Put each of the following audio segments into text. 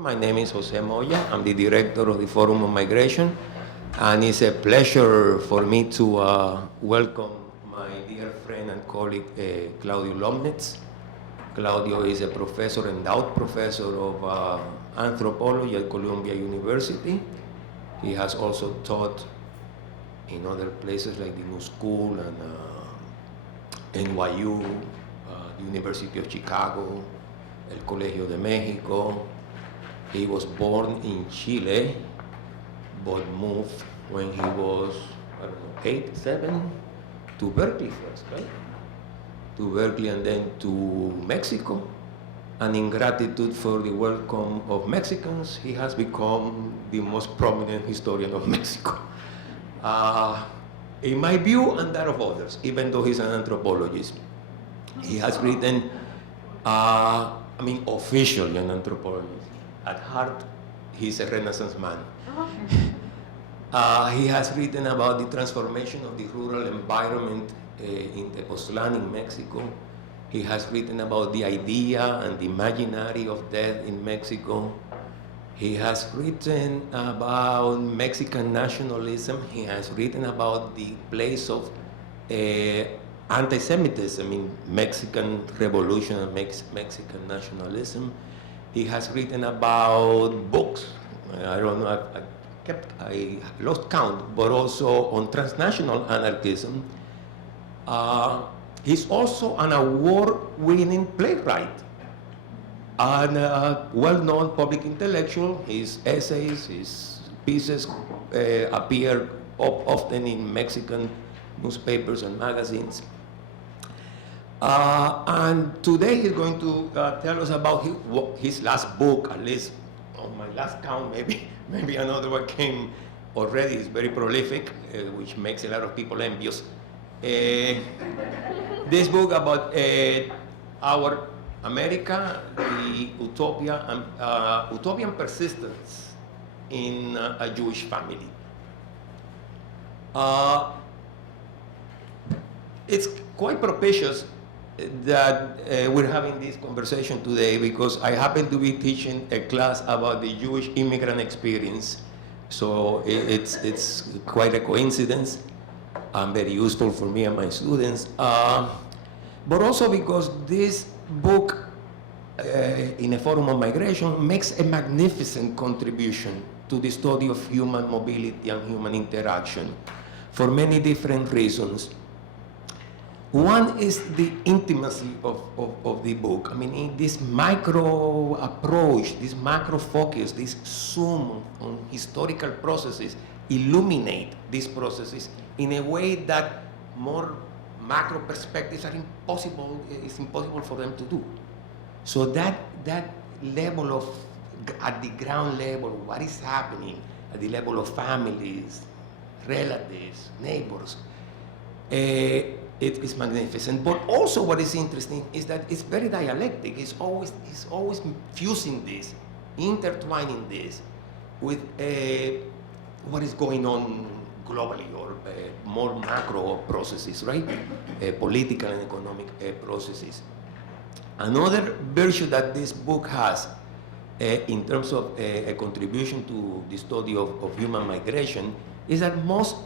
My name is José Moya. I'm the director of the Forum on Migration, and it's a pleasure for me to welcome my dear friend and colleague, Claudio Lomnitz. Claudio is a professor, endowed professor of anthropology at Columbia University. He has also taught in other places like the New School and NYU, the University of Chicago, El Colegio de México. He was born in Chile, but moved when he was, I don't know, 8, 7, to Berkeley first, right? To Berkeley and then to Mexico. And in gratitude for the welcome of Mexicans, he has become the most prominent historian of Mexico. In my view and that of others, even though he's an anthropologist. He has written, officially an anthropologist. At heart, he's a Renaissance man. He has written about the transformation of the rural environment in the Tepoztlán, Mexico. He has written about the idea and the imaginary of death in Mexico. He has written about Mexican nationalism. He has written about the place of anti-Semitism in Mexican revolution and Mexican nationalism. He has written about books. I don't know, I lost count, but also on transnational anarchism. He's also an award-winning playwright and a well-known public intellectual. His essays, his pieces appear often in Mexican newspapers and magazines. And today he's going to tell us about his last book, at least on my last count, maybe another one came already. He's very prolific, which makes a lot of people envious. This book about our America, the Utopia, and utopian persistence in a Jewish family. It's quite propitious that we're having this conversation today because I happen to be teaching a class about the Jewish immigrant experience. So it's quite a coincidence and very useful for me and my students. But also because this book in a forum on migration makes a magnificent contribution to the study of human mobility and human interaction for many different reasons. One is the intimacy of the book. I mean, in this micro approach, this macro focus, this zoom on historical processes, illuminate these processes in a way that more macro perspectives are impossible, it's impossible for them to do. So that level of, at the ground level, what is happening at the level of families, relatives, neighbors, it is magnificent. But also what is interesting is that it's very dialectic. It's always fusing this, intertwining this with what is going on globally or more macro processes, right? Political and economic processes. Another virtue that this book has in terms of a contribution to the study of human migration is that most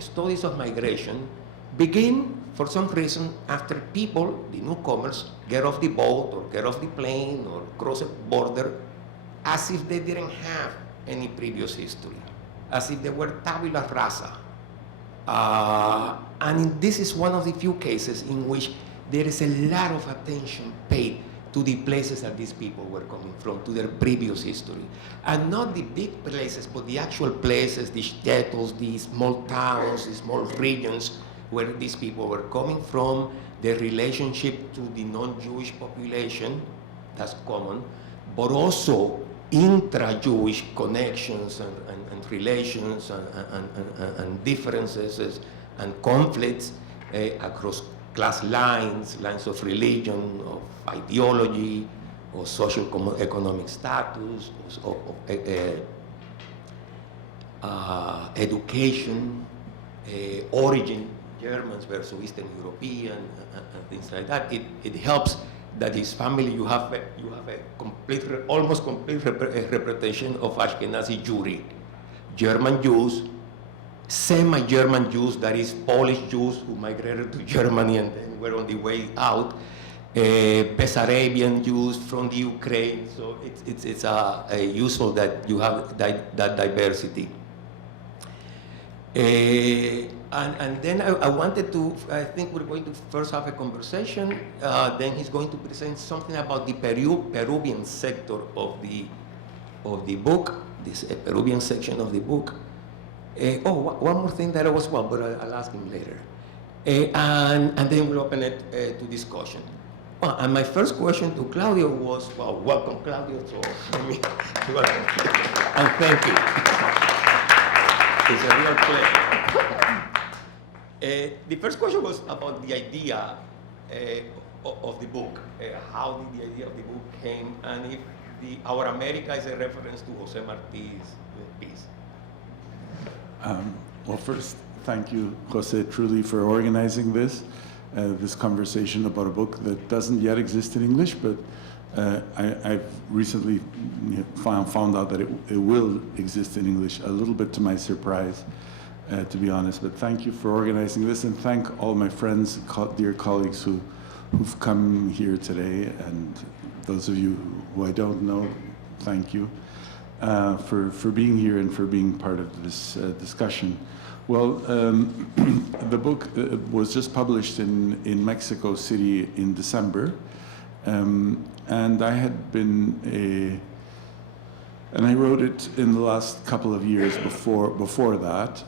studies of migration begin, for some reason, after people, the newcomers, get off the boat or get off the plane or cross a border as if they didn't have any previous history, as if they were tabula rasa. And this is one of the few cases in which there is a lot of attention paid to the places that these people were coming from, to their previous history. And not the big places, but the actual places, the shtetls, the small towns, the small regions where these people were coming from, their relationship to the non-Jewish population, that's common, but also intra-Jewish connections and relations and differences and conflicts across class lines of religion, of ideology, or social economic status, of education, origin, Germans versus Eastern European, and things like that. It helps that his family, you have a complete, almost complete representation of Ashkenazi Jewry, German Jews, semi-German Jews, that is Polish Jews who migrated to Germany and then were on the way out, Bessarabian Jews from the Ukraine. So it's useful that you have that diversity. And then I wanted to, I think we're going to first have a conversation, then he's going to present something about the Peruvian sector of the book, this Peruvian section of the book. One more thing that I was, but I'll ask him later. And then we'll open it to discussion. And my first question to Claudio was, welcome Claudio, so let me, and thank you. It's a real pleasure. The first question was about the idea of the book. How did the idea of the book came, and if Our America is a reference to José Martí's piece. Well, first, thank you, José, truly for organizing this conversation about a book that doesn't yet exist in English, but I've recently found out that it will exist in English, a little bit to my surprise, to be honest. But thank you for organizing this, and thank all my friends, dear colleagues who've come here today, and those of you who I don't know, thank you for being here and for being part of this discussion. Well, the book was just published in Mexico City in December, and I had been and I wrote it in the last couple of years before that.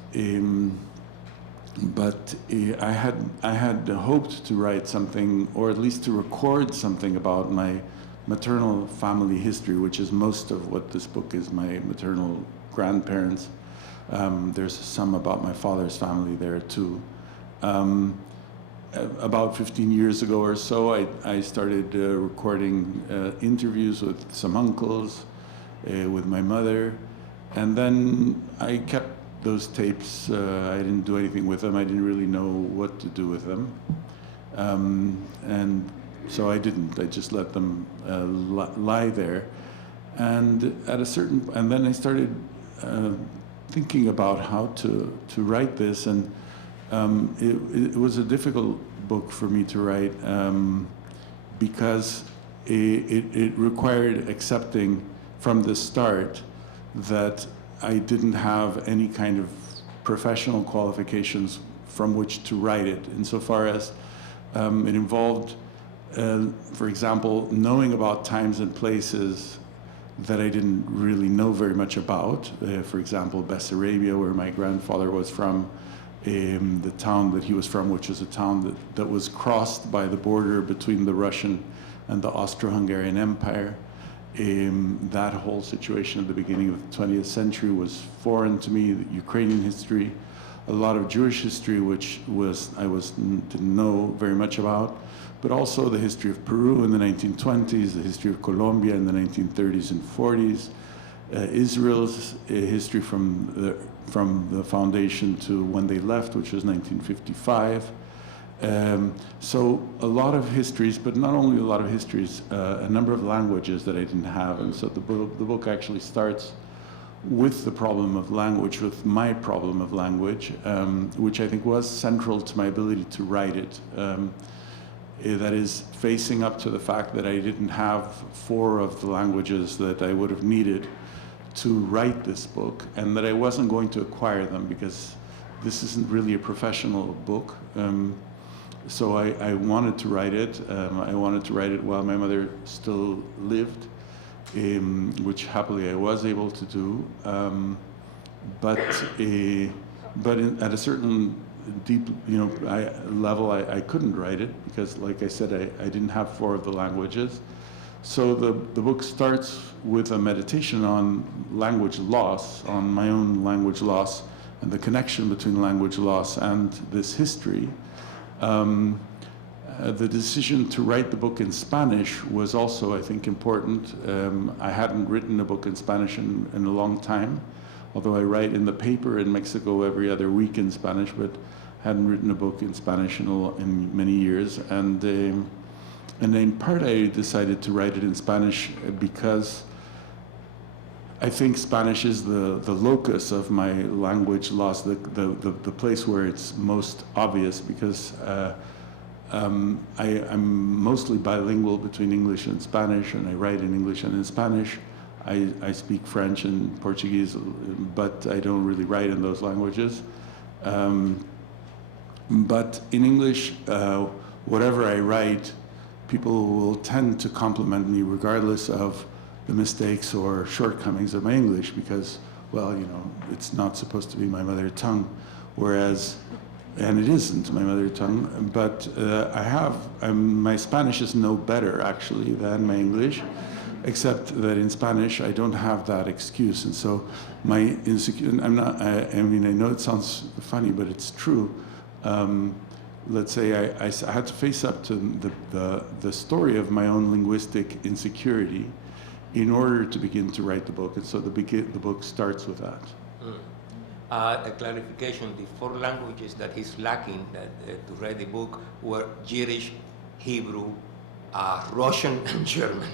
But I had hoped to write something, or at least to record something about my maternal family history, which is most of what this book is, my maternal grandparents. There's some about my father's family there too. About 15 years ago or so, I started recording interviews with some uncles, with my mother, and then I kept those tapes. I didn't do anything with them. I didn't really know what to do with them. And so I didn't. I just let them lie there. And and then I started thinking about how to write this, and it was a difficult book for me to write because it required accepting from the start that I didn't have any kind of professional qualifications from which to write it, insofar as it involved, for example, knowing about times and places that I didn't really know very much about. For example, Bessarabia, where my grandfather was from, the town that he was from, which is a town that was crossed by the border between the Russian and the Austro-Hungarian Empire. That whole situation at the beginning of the 20th century was foreign to me. The Ukrainian history, a lot of Jewish history, which didn't know very much about, but also the history of Peru in the 1920s, the history of Colombia in the 1930s and 40s, Israel's history from the foundation to when they left, which was 1955. So a lot of histories, but not only a lot of histories, a number of languages that I didn't have. And so the book actually starts with the problem of language, with my problem of language, which I think was central to my ability to write it. That is, facing up to the fact that I didn't have 4 of the languages that I would have needed to write this book, and that I wasn't going to acquire them because this isn't really a professional book. So I wanted to write it. I wanted to write it while my mother still lived, which happily I was able to do. But at a certain deep, level, I couldn't write it because, like I said, I didn't have 4 of the languages. So the book starts with a meditation on language loss, on my own language loss, and the connection between language loss and this history. The decision to write the book in Spanish was also, I think, important. I hadn't written a book in Spanish in a long time, although I write in the paper in Mexico every other week in Spanish, but hadn't written a book in Spanish in many years. And And in part, I decided to write it in Spanish because I think Spanish is the locus of my language loss, the place where it's most obvious, because I'm mostly bilingual between English and Spanish, and I write in English and in Spanish. I speak French and Portuguese, but I don't really write in those languages. But in English, whatever I write, people will tend to compliment me regardless of the mistakes or shortcomings of my English, because, well, you know, it's not supposed to be my mother tongue, whereas, and it isn't my mother tongue, but my Spanish is no better actually than my English, except that in Spanish I don't have that excuse, and so my insecurity, I mean, I know it sounds funny, but it's true. Let's say I had to face up to the story of my own linguistic insecurity in order to begin to write the book, and so the book starts with that. A clarification: the 4 languages that he's lacking to write the book were Yiddish, Hebrew, Russian, and German.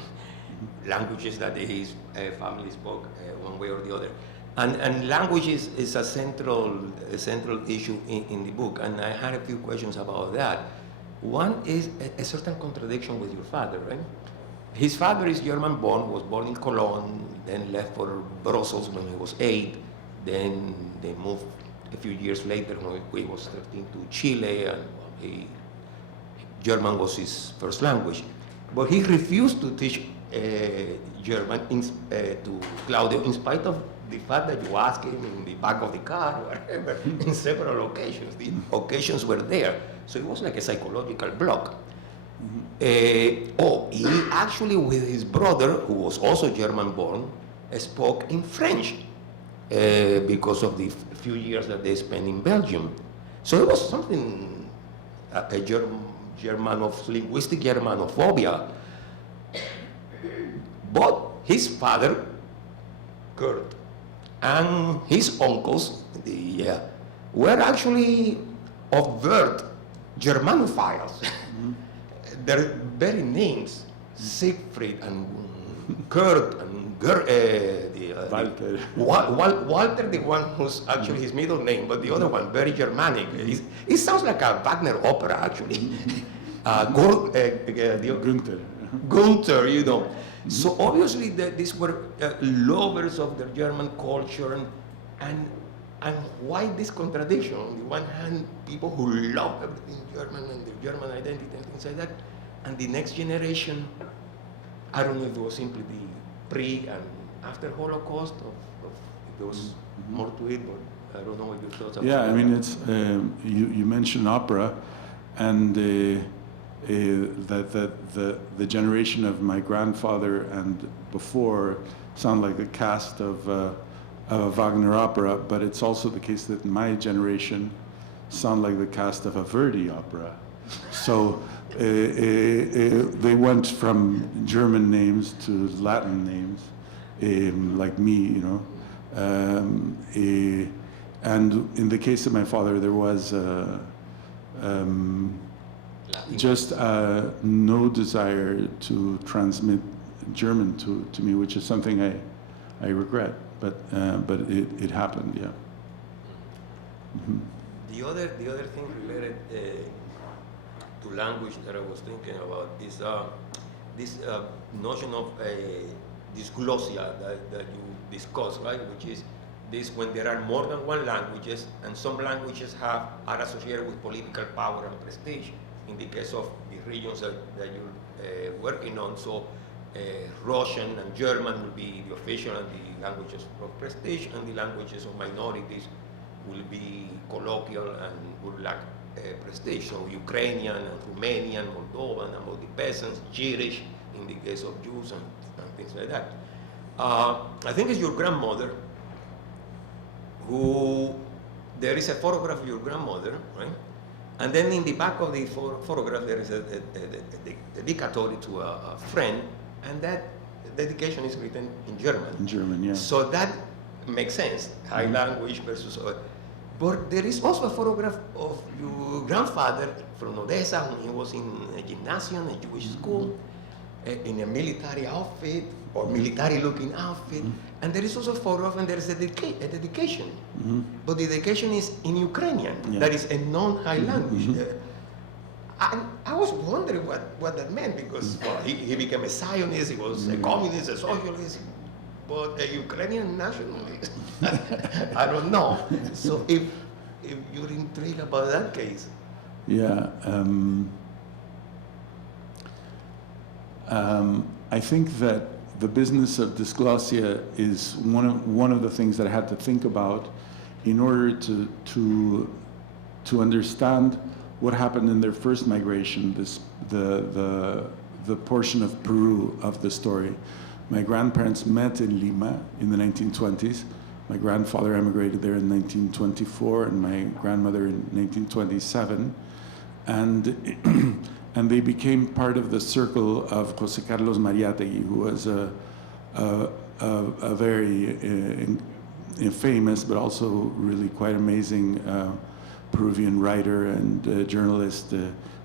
Languages that his family spoke one way or the other. And language is a central issue in the book, and I had a few questions about that. One is a certain contradiction with your father, right? His father is German born, was born in Cologne, then left for Brussels when he was 8, then they moved a few years later when he was 13 to Chile, and German was his first language. But he refused to teach German to Claudio, in spite of the fact that you asked him in the back of the car, or whatever, in several occasions. The occasions were there. So it was like a psychological block. He actually, with his brother, who was also German-born, spoke in French because of the few years that they spent in Belgium. So it was something, a linguistic Germanophobia. But his father, Kurt, and his uncles, were actually overt Germanophiles. Their very names, Siegfried and Kurt and Walter, the one who's actually his middle name, but the other one, very Germanic. It sounds like a Wagner opera, actually. Gunther, you know. So obviously these were lovers of their German culture, and why this contradiction? On the one hand, people who love everything German and their German identity and things like that, and the next generation, I don't know if it was simply the pre and after Holocaust, if there was more to it, but I don't know what your thoughts are. Yeah, I mean, it's you mentioned opera, and the generation of my grandfather and before sound like a cast of a Wagner opera, but it's also the case that my generation sound like the cast of a Verdi opera. So they went from German names to Latin names, like me, you know. And in the case of my father, there was just no desire to transmit German to me, which is something I regret. But it happened, yeah. Mm-hmm. The other thing related to language that I was thinking about is this notion of dysglossia that you discussed, right? Which is this when there are more than one languages, and some languages are associated with political power and prestige. In the case of the regions that you're working on, so Russian and German will be the official and the languages of prestige, and the languages of minorities will be colloquial and would lack prestige. So Ukrainian and Romanian, Moldovan among the peasants, Yiddish in the case of Jews and things like that. I think it's your grandmother who, there is a photograph of your grandmother, right? And then in the back of the photograph there is a dedicatory to a friend, and that dedication is written in German. In German, yeah. So that makes sense, high language versus... But there is also a photograph of your grandfather from Odessa when he was in a gymnasium, a Jewish school, in a military outfit or military-looking outfit. And there is also a photograph and there is a dedication. But the dedication is in Ukrainian. That is a non-high language. I was wondering what that meant because well, he became a Zionist, he was a communist, a socialist, but a Ukrainian nationalist. I don't know. So if you're intrigued about that case. Yeah. I think that the business of dysglossia is one of the things that I had to think about in order to understand what happened in their first migration, the portion of Peru of the story. My grandparents met in Lima in the 1920s. My grandfather emigrated there in 1924 and my grandmother in 1927. And they became part of the circle of José Carlos Mariátegui, who was a very famous but also really quite amazing Peruvian writer and journalist,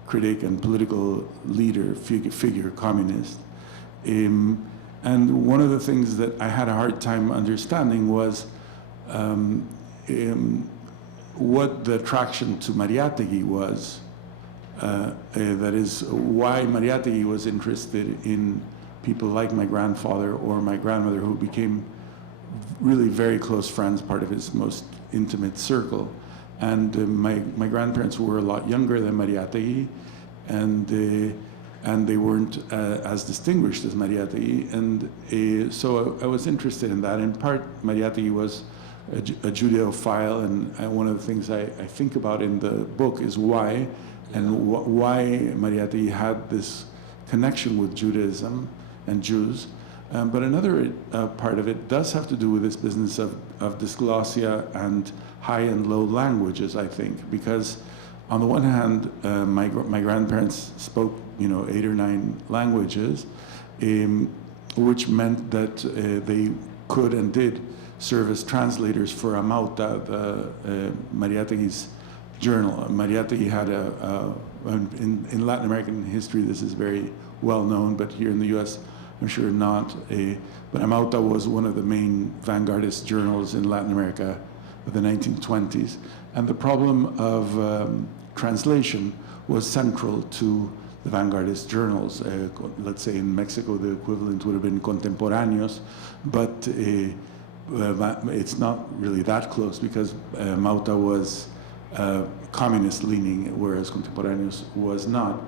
critic and political leader, figure, communist. And one of the things that I had a hard time understanding was what the attraction to Mariátegui was. That is, why Mariátegui was interested in people like my grandfather or my grandmother, who became really very close friends, part of his most intimate circle. And my grandparents were a lot younger than Mariátegui, and they weren't as distinguished as Mariátegui. And so I was interested in that. In part, Mariátegui was a Judeophile, and one of the things I think about in the book is why, and why Mariátegui had this connection with Judaism and Jews. But another part of it does have to do with this business of dysglossia and high and low languages, I think, because on the one hand, my grandparents spoke, 8 or 9 languages, which meant that they could and did serve as translators for Amauta, Mariátegui's journal. Mariátegui had in Latin American history, this is very well known, but here in the US, I'm sure not. But Amauta was one of the main vanguardist journals in Latin America of the 1920s. And the problem of translation was central to the vanguardist journals. Let's say in Mexico, the equivalent would have been contemporáneos, but it's not really that close because Amauta was communist-leaning, whereas contemporáneos was not.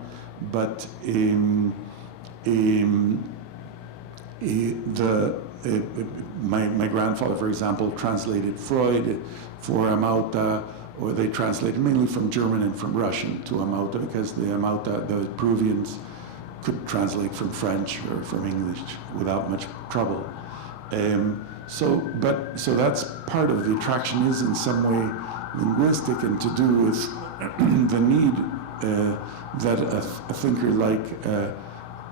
But my grandfather, for example, translated Freud for Amauta, or they translated mainly from German and from Russian to Amauta, because the Peruvians could translate from French or from English without much trouble. So that's part of the attraction, is in some way linguistic and to do with the need that a thinker like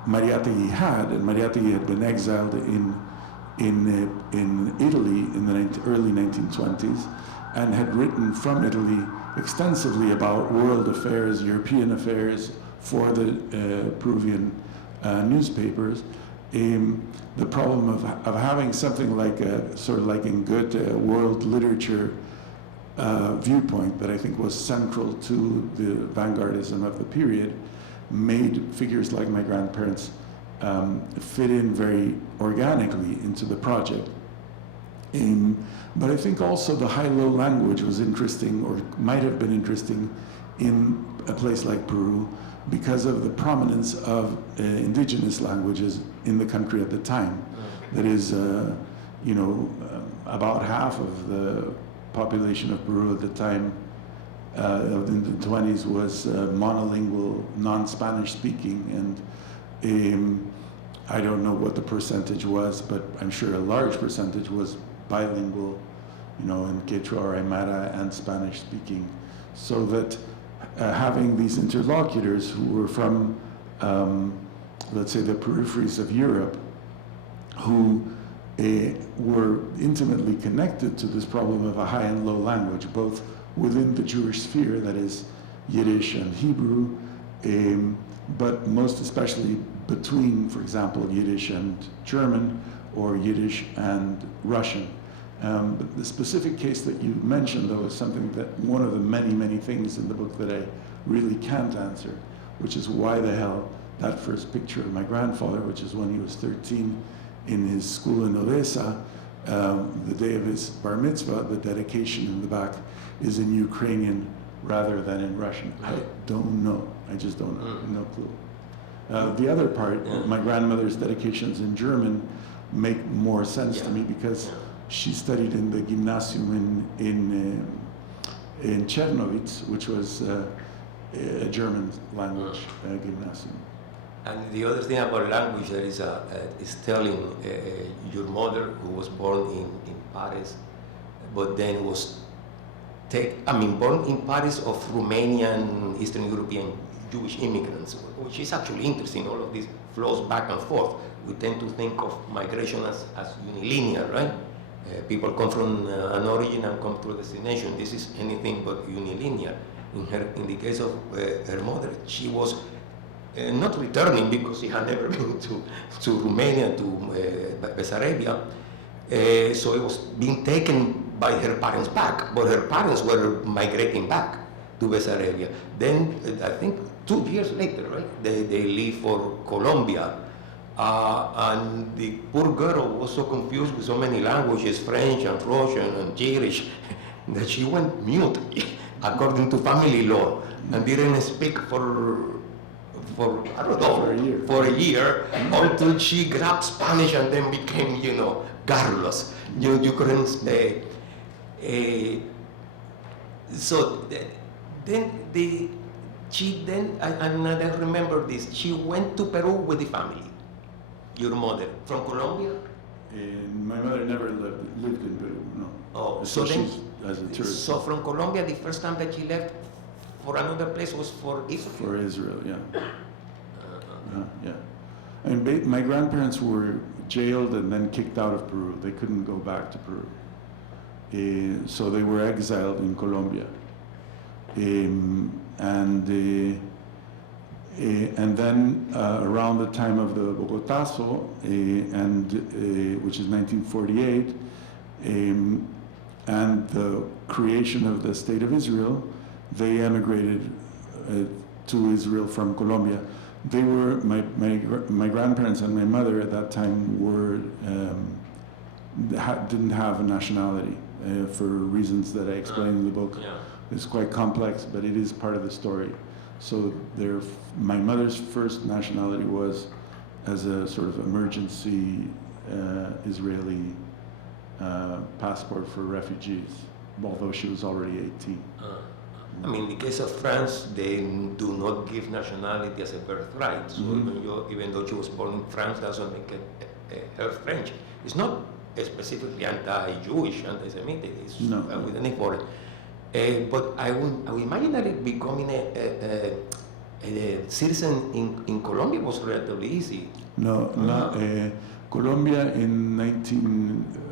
Mariátegui had, and Mariátegui had been exiled in Italy in the early 1920s, and had written from Italy extensively about world affairs, European affairs, for the Peruvian newspapers. The problem of having something like sort of like in Goethe, world literature viewpoint that I think was central to the vanguardism of the period, made figures like my grandparents fit in very organically into the project. But I think also the high-low language was interesting, or might have been interesting, in a place like Peru because of the prominence of indigenous languages in the country at the time. That is, about half of the population of Peru at the time in the 20s was monolingual, non-Spanish speaking, and I don't know what the percentage was, but I'm sure a large percentage was bilingual, in Quechua or Aymara and Spanish speaking. So that having these interlocutors who were from, let's say, the peripheries of Europe, who were intimately connected to this problem of a high and low language, both within the Jewish sphere, that is Yiddish and Hebrew, but most especially between, for example, Yiddish and German, or Yiddish and Russian. But the specific case that you mentioned, though, is something that one of the many, many things in the book that I really can't answer, which is why the hell that first picture of my grandfather, which is when he was 13 in his school in Odessa, the day of his bar mitzvah, the dedication in the back is in Ukrainian rather than in Russian. I don't know. I just don't know. No clue. The other part, my grandmother's dedications in German make more sense to me because she studied in the gymnasium in Czernowitz, which was a German language gymnasium. And the other thing about language that is telling your mother, who was born in Paris, but then was born in Paris of Romanian, Eastern European Jewish immigrants, which is actually interesting. All of this flows back and forth. We tend to think of migration as unilinear, right? People come from an origin and come to a destination. This is anything but unilinear. In the case of her mother, she was not returning because she had never been to Romania, to Bessarabia. So it was being taken by her parents back, but her parents were migrating back to Bessarabia. Then, I think 2 years later, right, they leave for Colombia. And the poor girl was so confused with so many languages, French and Russian and Yiddish, that she went mute, according to family law, and didn't speak for I don't know, for a year, until she grabbed Spanish and then became, Carlos. You couldn't stay. So then I remember this, she went to Peru with the family. Your mother, from Colombia? My mother never lived in Peru, no. Oh, so then, she's as a tourist. So from Colombia, the first time that she left for another place was for Israel? For Israel, yeah. Yeah. And my grandparents were jailed and then kicked out of Peru. They couldn't go back to Peru. So they were exiled in Colombia. And then around the time of the Bogotazo, which is 1948, and the creation of the State of Israel, they emigrated to Israel from Colombia. They were, my grandparents and my mother at that time didn't have a nationality for reasons that I explain in the book. Yeah. It's quite complex, but it is part of the story. So my mother's first nationality was as a sort of emergency Israeli passport for refugees, although she was already 18. In the case of France, they do not give nationality as a birthright. So even though she was born in France, doesn't make her French. It's not specifically anti-Jewish, anti-Semitic. It's with any foreign. But I would imagine that it becoming a citizen in Colombia was relatively easy. No, Colombia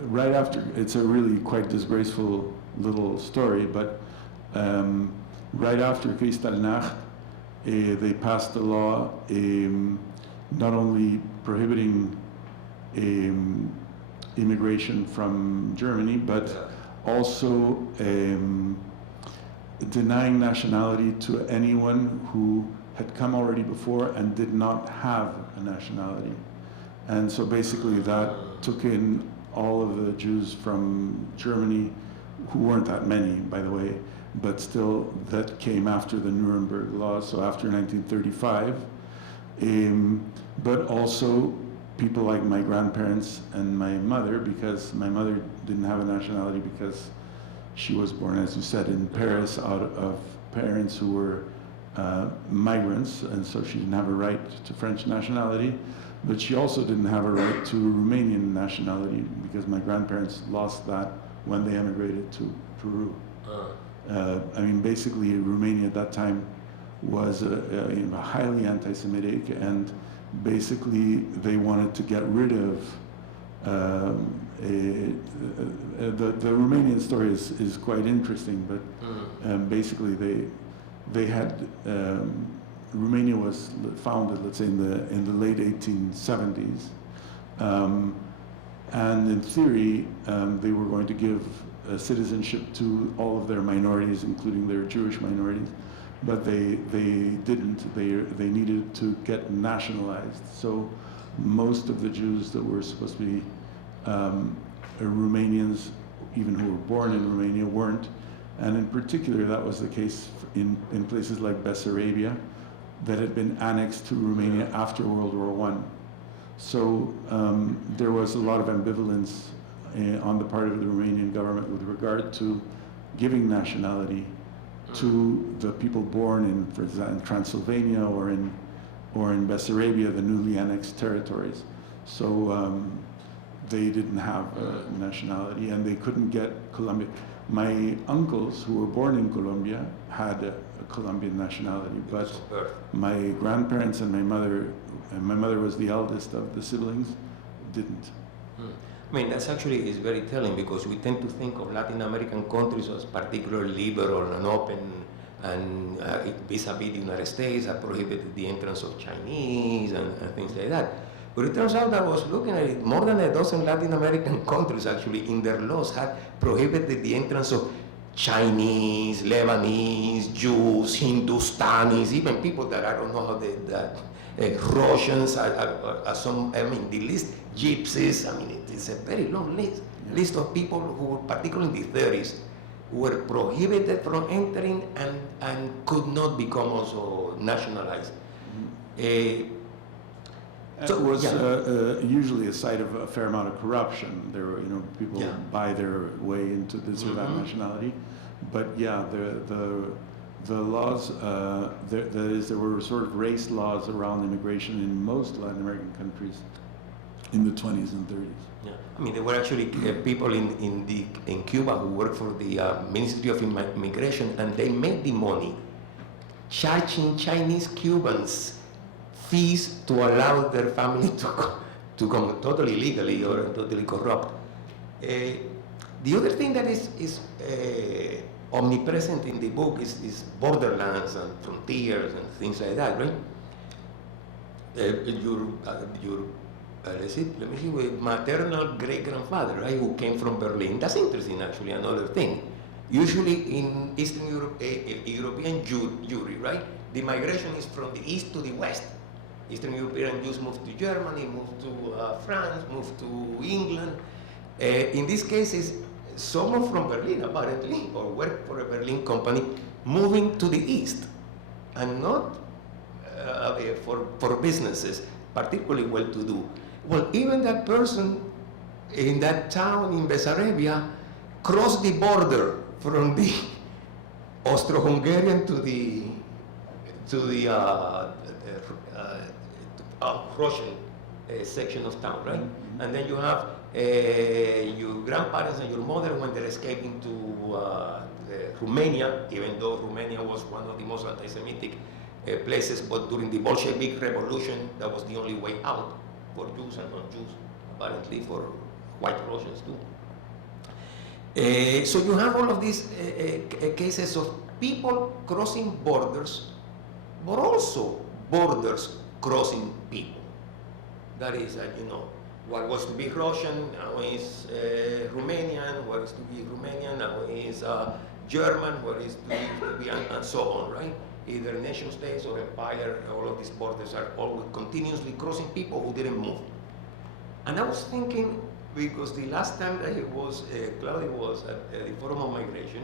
right after, it's a really quite disgraceful little story, but right after Kristallnacht, they passed a law not only prohibiting immigration from Germany, but also denying nationality to anyone who had come already before and did not have a nationality. And so basically that took in all of the Jews from Germany, who weren't that many, by the way, but still that came after the Nuremberg laws, so after 1935. But also people like my grandparents and my mother, because my mother didn't have a nationality because she was born, as you said, in Paris out of parents who were migrants, and so she didn't have a right to French nationality, but she also didn't have a right to Romanian nationality because my grandparents lost that when they emigrated to Peru. Basically Romania at that time was highly anti-Semitic, and basically they wanted to get rid of The Romanian story is quite interesting, but basically they had Romania was founded, let's say, in the late 1870s, and in theory they were going to give citizenship to all of their minorities, including their Jewish minorities, but they didn't. They needed to get nationalized. So most of the Jews that were supposed to be Romanians, even who were born in Romania, weren't. And in particular, that was the case in places like Bessarabia, that had been annexed to Romania after World War I. So there was a lot of ambivalence on the part of the Romanian government with regard to giving nationality to the people born in, for example, in Transylvania or in Bessarabia, the newly annexed territories. So they didn't have a nationality, and they couldn't get Colombia. My uncles, who were born in Colombia, had a Colombian nationality, but my grandparents and my mother was the eldest of the siblings, didn't. I mean, that's actually is very telling, because we tend to think of Latin American countries as particularly liberal and open, and vis-a-vis the United States that prohibited the entrance of Chinese and things like that. But it turns out that I was looking at it, more than a dozen Latin American countries actually in their laws had prohibited the entrance of Chinese, Lebanese, Jews, Hindustanis, even people that I don't know how Russians, some, I mean, the list, gypsies, I mean, it's a very long list of people who were, particularly in the 30s, were prohibited from entering and could not become also nationalized. So it was usually a site of a fair amount of corruption. There were, people buy their way into this or that nationality. But yeah, the laws, there were sort of race laws around immigration in most Latin American countries in the 20s and 30s. Yeah, I mean, there were actually people in Cuba who worked for the Ministry of Immigration, and they made the money charging Chinese Cubans fees to allow their family to come totally legally or totally corrupt. The other thing that is omnipresent in the book is borderlands and frontiers and things like that, right? Let me see, with maternal great-grandfather, right, who came from Berlin. That's interesting, actually, another thing. Usually in Eastern Europe, European Jewry, right, the migration is from the east to the west. Eastern European Jews moved to Germany, moved to France, moved to England. In this case, it's someone from Berlin, apparently, or worked for a Berlin company, moving to the east, and not for businesses, particularly well-to-do. Well, even that person in that town in Bessarabia crossed the border from the Austro-Hungarian to the Russian section of town, right? Mm-hmm. And then you have your grandparents and your mother when they're escaping to Romania, even though Romania was one of the most anti-Semitic places, but during the Bolshevik Revolution, that was the only way out for Jews and non-Jews, apparently for white Russians too. So you have all of these cases of people crossing borders, but also borders crossing people. That is, what was to be Russian now is Romanian, what is to be Romanian now is German, what is to be and so on, right? Either nation states or empire, all of these borders are always continuously crossing people who didn't move. And I was thinking, because the last time that Claudio was at the Forum on Migration,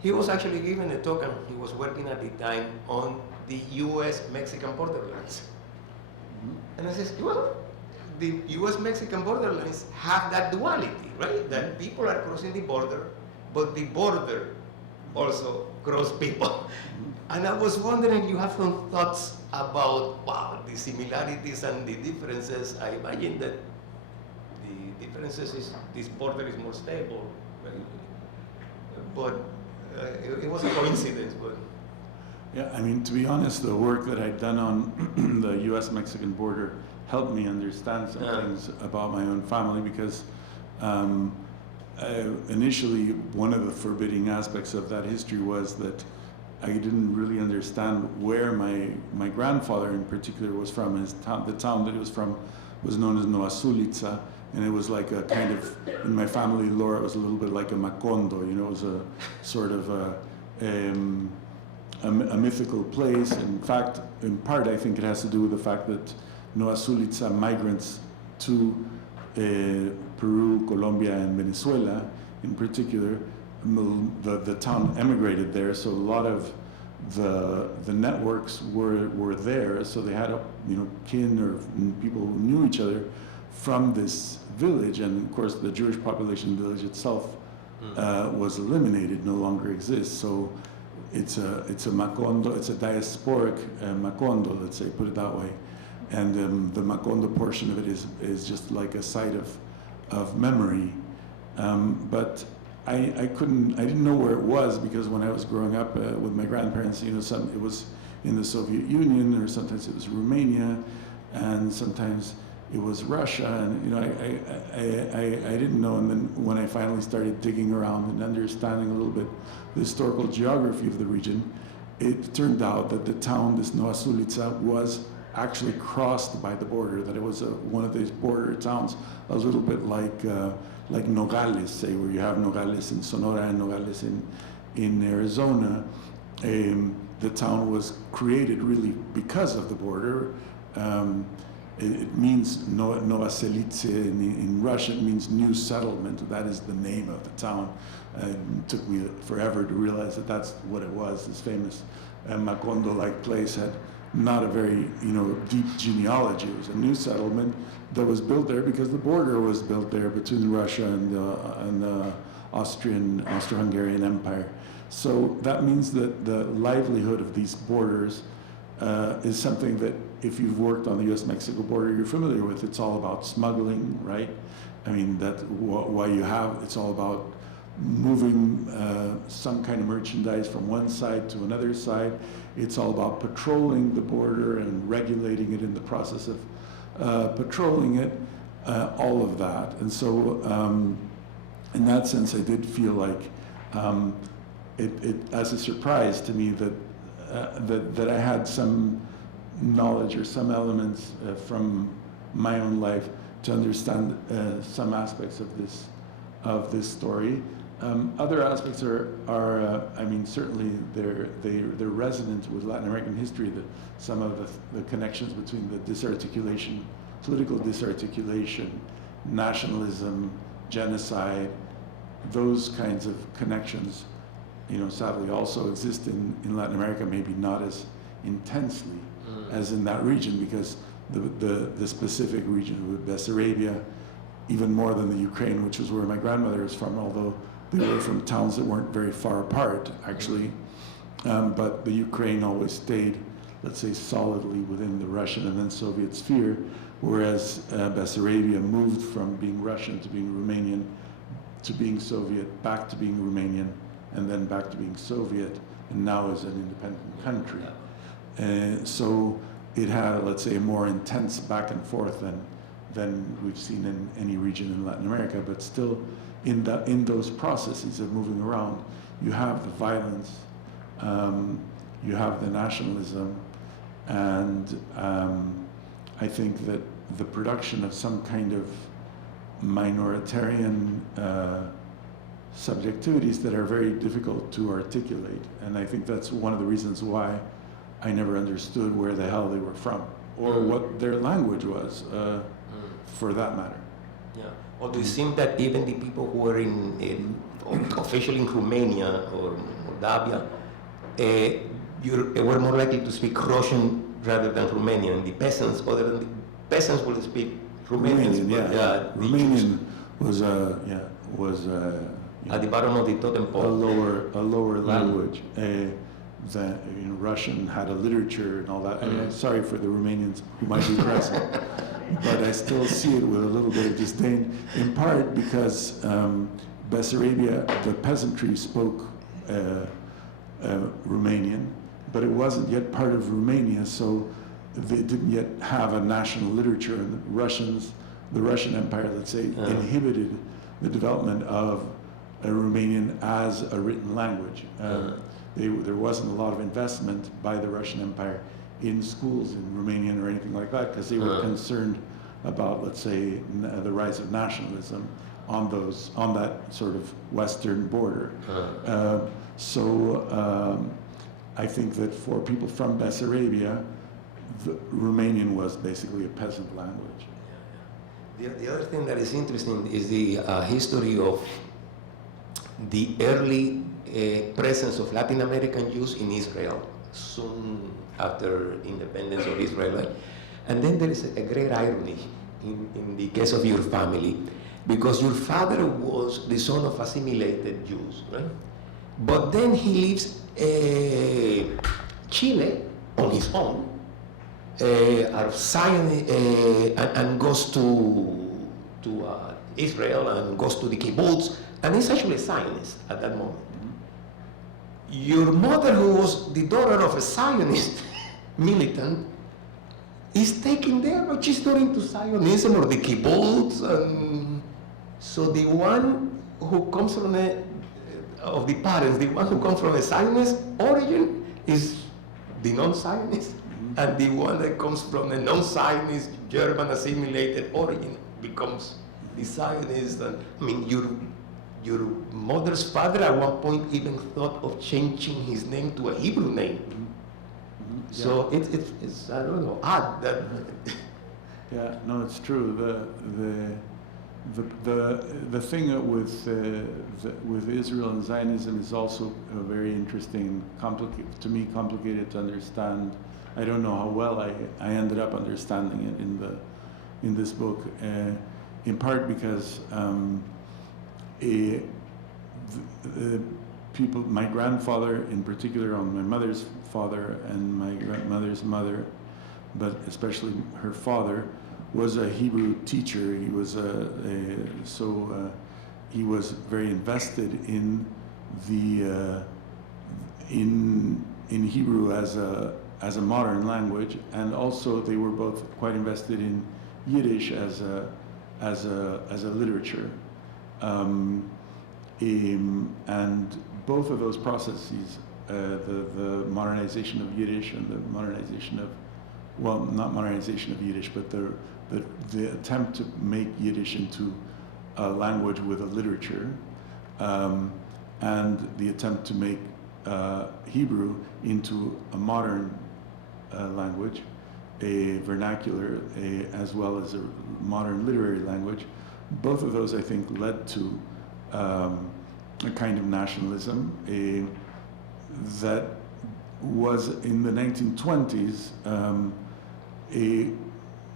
he was actually given a talk, and he was working at the time on the US-Mexican borderlands. And I said, well, the US-Mexican borderlands have that duality, right? That people are crossing the border, but the border also cross people. And I was wondering, you have some thoughts about, wow, the similarities and the differences. I imagine that the differences is this border is more stable, right? But it was a coincidence, but. Yeah, I mean, to be honest, the work that I'd done on the US-Mexican border helped me understand some things about my own family, because initially one of the forbidding aspects of that history was that I didn't really understand where my grandfather in particular was from. His town, the town that he was from was known as Nowa Sulica, and it was like a kind of, in my family lore, it was a little bit like a Macondo, you know, it was a sort of a mythical place. In fact, in part, I think it has to do with the fact that Nowa Sulica migrants to Peru, Colombia, and Venezuela in particular, the town emigrated there, so a lot of the networks were there, so they had kin or people who knew each other from this village, and of course the Jewish population village itself was eliminated, no longer exists. So it's a Macondo, it's a diasporic Macondo, let's say, put it that way, and the Macondo portion of it is just like a site of memory, but I didn't know where it was, because when I was growing up with my grandparents, it was in the Soviet Union, or sometimes it was Romania, and sometimes it was Russia, and I didn't know. And then when I finally started digging around and understanding a little bit the historical geography of the region, it turned out that the town, this Nowa Sulica, was actually crossed by the border, that it was one of these border towns, a little bit like Nogales, say, where you have Nogales in Sonora and Nogales in Arizona. The town was created really because of the border. It means Nova Selice in Russian. It means new settlement. That is the name of the town. It took me forever to realize that that's what it was. This famous Macondo-like place had not a very deep genealogy. It was a new settlement that was built there because the border was built there between Russia and the Austro-Hungarian Empire. So that means that the livelihood of these borders is something that, if you've worked on the U.S.-Mexico border, you're familiar with. It's all about smuggling, right? I mean, it's all about moving some kind of merchandise from one side to another side. It's all about patrolling the border and regulating it in the process of patrolling it, all of that. And so in that sense, I did feel like it as a surprise to me that I had some knowledge or some elements from my own life to understand some aspects of this story. Other aspects are I mean, certainly they're resonant with Latin American history. Some of the connections between the disarticulation, political disarticulation, nationalism, genocide, those kinds of connections, sadly also exist in Latin America, maybe not as intensely as in that region, because the specific region with Bessarabia, even more than the Ukraine, which was where my grandmother is from, although they were from towns that weren't very far apart, actually. But the Ukraine always stayed, let's say, solidly within the Russian and then Soviet sphere, whereas Bessarabia moved from being Russian to being Romanian to being Soviet, back to being Romanian, and then back to being Soviet, and now is an independent country. So it had, let's say, a more intense back and forth than we've seen in any region in Latin America, but still in those processes of moving around, you have the violence, you have the nationalism, and I think that the production of some kind of minoritarian subjectivities that are very difficult to articulate. And I think that's one of the reasons why I never understood where the hell they were from, or what their language was, for that matter. Yeah. Although it seems that even the people who were officially in Romania or Moldavia, were more likely to speak Russian rather than Romanian. The peasants, will speak Romanian. Romanian was at the bottom of the totem pole. A lower language. Russian had a literature and all that. I mean, I'm sorry for the Romanians who might be present, but I still see it with a little bit of disdain, in part because Bessarabia, the peasantry spoke Romanian, but it wasn't yet part of Romania, so they didn't yet have a national literature, and the Russian Empire, let's say, inhibited the development of a Romanian as a written language. There wasn't a lot of investment by the Russian Empire in schools in Romanian or anything like that, because they were concerned about, let's say, the rise of nationalism on that sort of western border. I think that for people from Bessarabia, the Romanian was basically a peasant language. The other thing that is interesting is the history of the early presence of Latin American Jews in Israel soon after independence of Israel. Right? And then there is a great irony in the case of your family, because your father was the son of assimilated Jews, right? But then he leaves Chile on his own, out of Zion, and goes to Israel and goes to the kibbutz, and he's actually a Zionist at that moment. Your mother, who was the daughter of a Zionist militant, is taken there, but she's not into Zionism or the kibbutz. So the one who comes from of the parents, the one who comes from a Zionist origin is the non-Zionist, and the one that comes from a non-Zionist German assimilated origin becomes the Zionist. And I mean, your mother's father at one point even thought of changing his name to a Hebrew name. Yeah. So it's I don't know, odd that. Yeah, no, it's true. The thing with Israel and Zionism is also very interesting, complicated to understand. I don't know how well I ended up understanding it in this book, in part because people, my grandfather in particular, on my mother's father and my grandmother's mother, but especially her father, was a Hebrew teacher. He was he was very invested in the in Hebrew as a modern language, and also they were both quite invested in Yiddish as a literature. And both of those processes, the modernization of Yiddish and the modernization of, well, not modernization of Yiddish, but the attempt to make Yiddish into a language with a literature, and the attempt to make Hebrew into a modern language, a vernacular, as well as a modern literary language. Both of those, I think, led to a kind of nationalism that was in the 1920s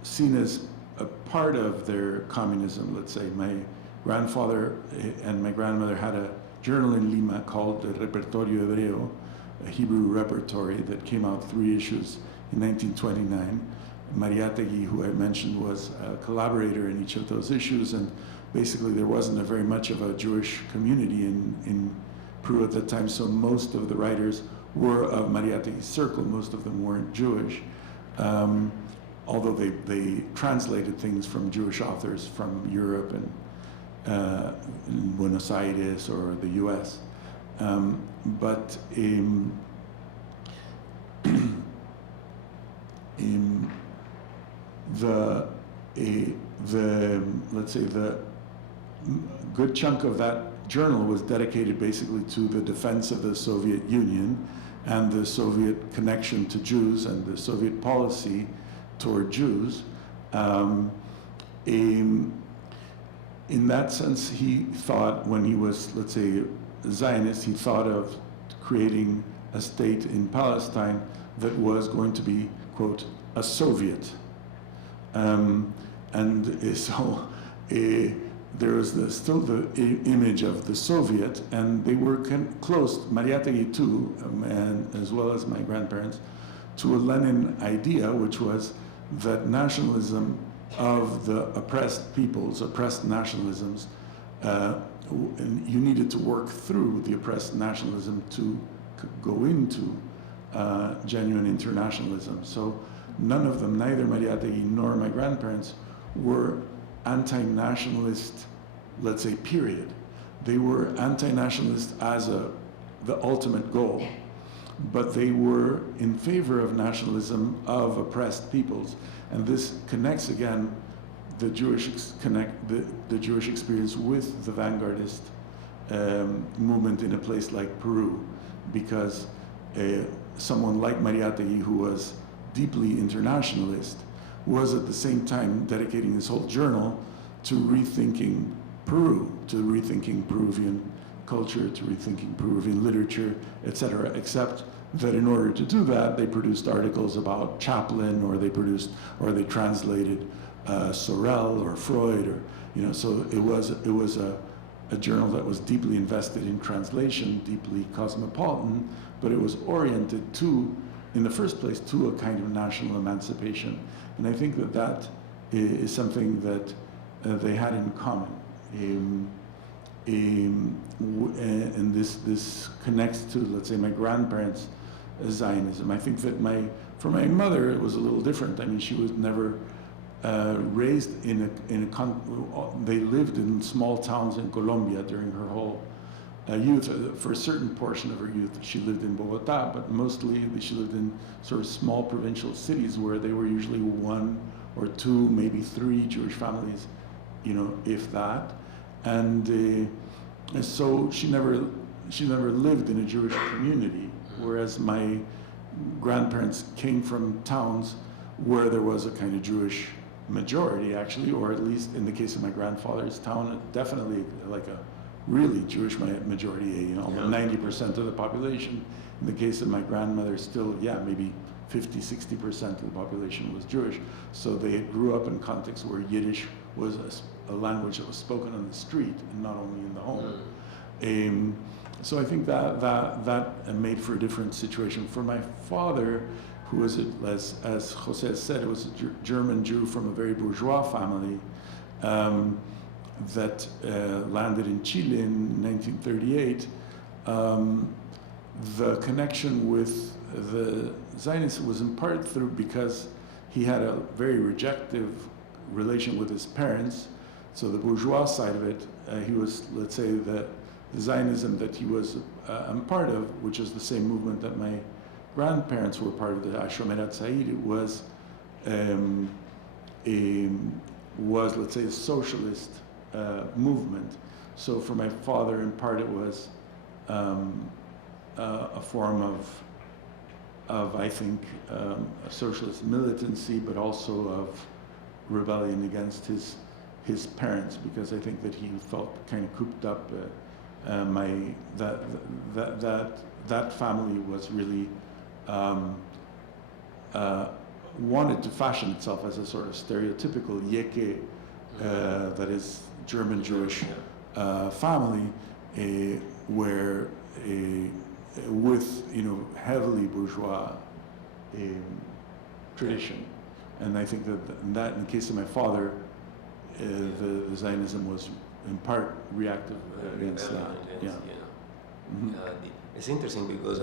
seen as a part of their communism, let's say. My grandfather and my grandmother had a journal in Lima called the Repertorio Hebreo, a Hebrew repertory that came out 3 issues in 1929. Mariátegui, who I mentioned, was a collaborator in each of those issues, and basically there wasn't very much of a Jewish community in Peru at that time, so most of the writers were of Mariátegui's circle. Most of them weren't Jewish, although they translated things from Jewish authors from Europe and Buenos Aires or the US. But let's say the good chunk of that journal was dedicated basically to the defense of the Soviet Union and the Soviet connection to Jews and the Soviet policy toward Jews. In that sense, he thought, when he was, let's say, a Zionist, he thought of creating a state in Palestine that was going to be, quote, a Soviet. There was still the image of the Soviet, and they were close, Mariátegui too, and as well as my grandparents, to a Lenin idea, which was that nationalism of the oppressed peoples, oppressed nationalisms, you needed to work through the oppressed nationalism to go into genuine internationalism. So none of them, neither Mariátegui nor my grandparents, were anti-nationalist, let's say, period. They were anti-nationalist as the ultimate goal, but they were in favor of nationalism of oppressed peoples. And this connects again the Jewish experience with the vanguardist movement in a place like Peru, because someone like Mariátegui, who was deeply internationalist, was at the same time dedicating his whole journal to rethinking Peru, to rethinking Peruvian culture, to rethinking Peruvian literature, etc. Except that in order to do that, they produced articles about Chaplin, or they translated Sorel or Freud, or So it was a journal that was deeply invested in translation, deeply cosmopolitan, but it was oriented to, in the first place, to a kind of national emancipation. And I think that is something that they had in common. And this connects to, let's say, my grandparents' Zionism. I think that for my mother, it was a little different. I mean, she was never raised they lived in small towns in Colombia during her whole youth. For a certain portion of her youth, she lived in Bogota, but mostly she lived in sort of small provincial cities where there were usually one or two, maybe three Jewish families, if that. And so she never lived in a Jewish community, whereas my grandparents came from towns where there was a kind of Jewish majority, actually, or at least in the case of my grandfather's town, definitely like a really Jewish majority, 90% of the population. In the case of my grandmother, still, maybe 50, 60% of the population was Jewish. So they grew up in contexts where Yiddish was a language that was spoken on the street and not only in the home. So I think that made for a different situation. For my father, who was, as José said, it was a German Jew from a very bourgeois family that landed in Chile in 1938. The connection with the Zionists was in part because he had a very rejective relation with his parents. So the bourgeois side of it, he was, let's say, the Zionism that he was a part of, which is the same movement that my grandparents were part of, the Ashomerat Said, it was, let's say, a socialist movement. So for my father, in part, it was a form of I think, a socialist militancy, but also of rebellion against his parents, because I think that he felt kind of cooped up. That family was really wanted to fashion itself as a sort of stereotypical Yeke, that is German Jewish family, where with heavily bourgeois tradition, and I think that in the case of my father, the Zionism was in part reactive against that. Mm-hmm. It's interesting because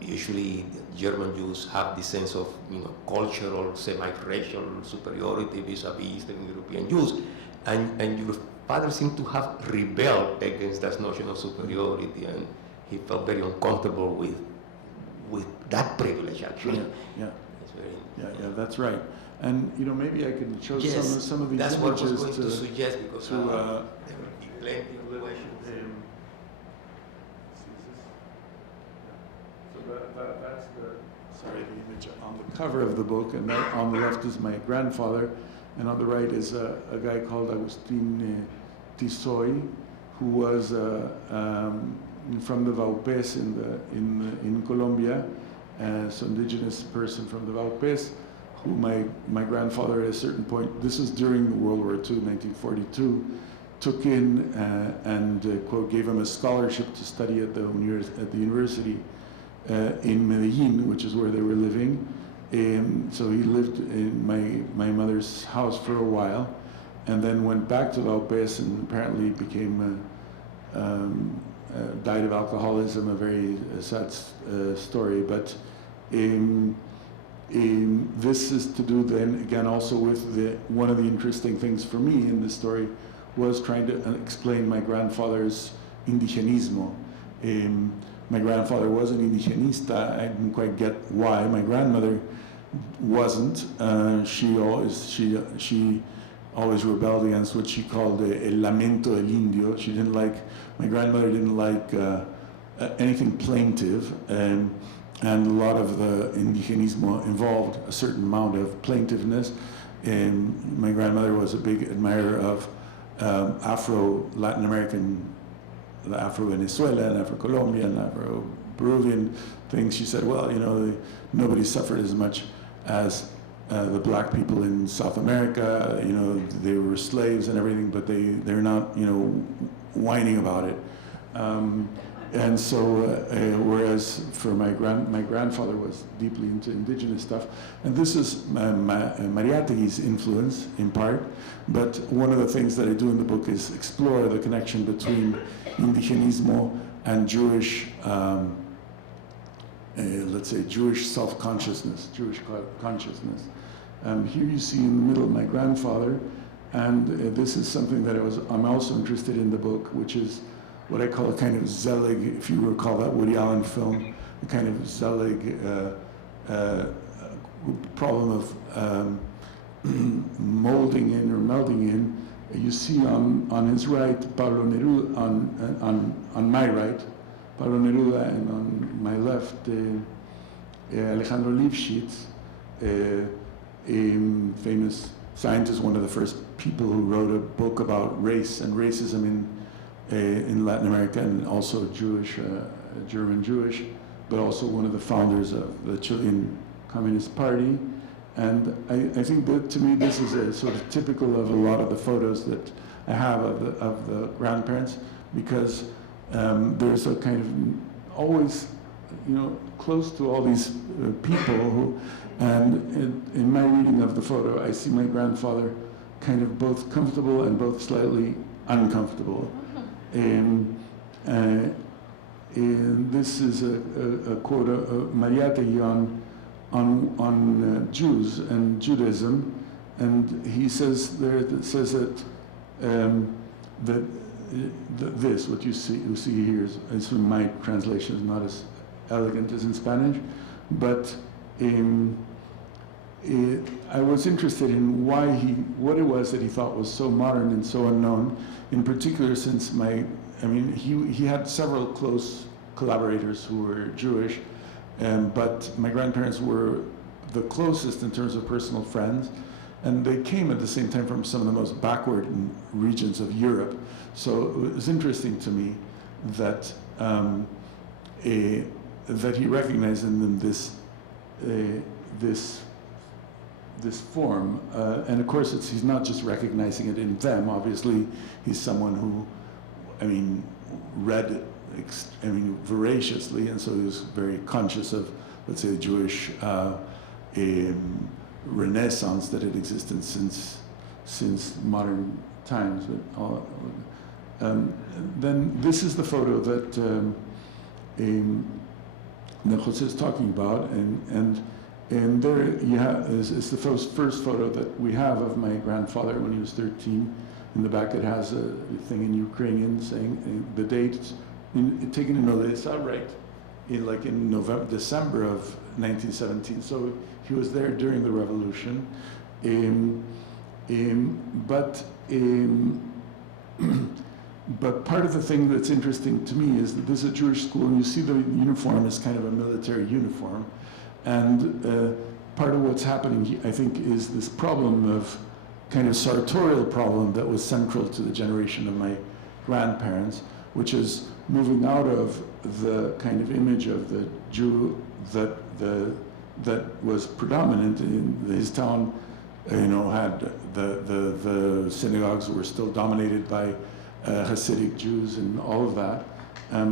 usually German Jews have this sense of cultural, semi-racial superiority vis-a-vis Eastern European Jews, and your father seemed to have rebelled against that notion of superiority, and he felt very uncomfortable with that privilege, actually. That's right. And maybe I can show some of these that's images. That's what I was going to suggest, because there will be plenty of questions. That's the image on the cover of the book, and on the left is my grandfather, and on the right is a guy called Agustin Tisoy, who was from the Vaupés in Colombia, so indigenous person from the Vaupés, who my grandfather at a certain point, this is during World War II, 1942, took in and quote, gave him a scholarship to study at the university in Medellin, which is where they were living. So he lived in my mother's house for a while, and then went back to Vaupés and apparently became died of alcoholism, a very sad story. But This is to do then again also with one of the interesting things for me in this story was trying to explain my grandfather's indigenismo. My grandfather was an indigenista. I didn't quite get why. My grandmother wasn't. She always rebelled against what she called el lamento del indio. She didn't like, my grandmother didn't like anything plaintive. And a lot of the indigenismo involved a certain amount of plaintiveness. My grandmother was a big admirer of Afro-Latin American, Afro-Venezuelan, Afro-Colombian, Afro-Peruvian things. She said, well, you know, nobody suffered as much as the black people in South America. You know, they were slaves and everything, but they're not, you know, whining about it. And so, whereas for my grandfather was deeply into indigenous stuff, and this is Mariátegui's influence in part, but one of the things that I do in the book is explore the connection between indigenismo and Jewish, let's say, Jewish self-consciousness, Jewish consciousness. Here you see in the middle my grandfather, and this is something that I'm also interested in the book, which is what I call a kind of Zelig, if you recall that Woody Allen film, a kind of Zelig problem of molding in or melding in. You see on his right, Pablo Neruda, on my right, Pablo Neruda, and on my left, Alejandro Lifshitz, a famous scientist, one of the first people who wrote a book about race and racism in Latin America, and also Jewish, German Jewish, but also one of the founders of the Chilean Communist Party. And I think that to me this is a sort of typical of a lot of the photos that I have of the grandparents, because there's a kind of always, you know, close to all these people who, and in my reading of the photo, I see my grandfather kind of both comfortable and both slightly uncomfortable. And this is a quote of Mariátegui on Jews and Judaism, and he says there, that says that this, what you see here is from my translation, is not as elegant as in Spanish, but I was interested in what it was that he thought was so modern and so unknown, in particular since he had several close collaborators who were Jewish, but my grandparents were the closest in terms of personal friends, and they came at the same time from some of the most backward regions of Europe. So it was interesting to me that that he recognized in them this form, and of course he's not just recognizing it in them. Obviously, he's someone who, read voraciously, and so he was very conscious of, let's say, the Jewish Renaissance that had existed since modern times. But then this is the photo that José is talking about, and there you have is the first photo that we have of my grandfather when he was 13. In the back it has a thing in Ukrainian saying the date taken in Odessa, right? In December of 1917. So he was there during the revolution. But part of the thing that's interesting to me is that this is a Jewish school, and you see the uniform is kind of a military uniform. And part of what's happening, I think, is this problem of kind of sartorial problem that was central to the generation of my grandparents, which is moving out of the kind of image of the Jew that was predominant in his town. Had the synagogues were still dominated by Hasidic Jews and all of that,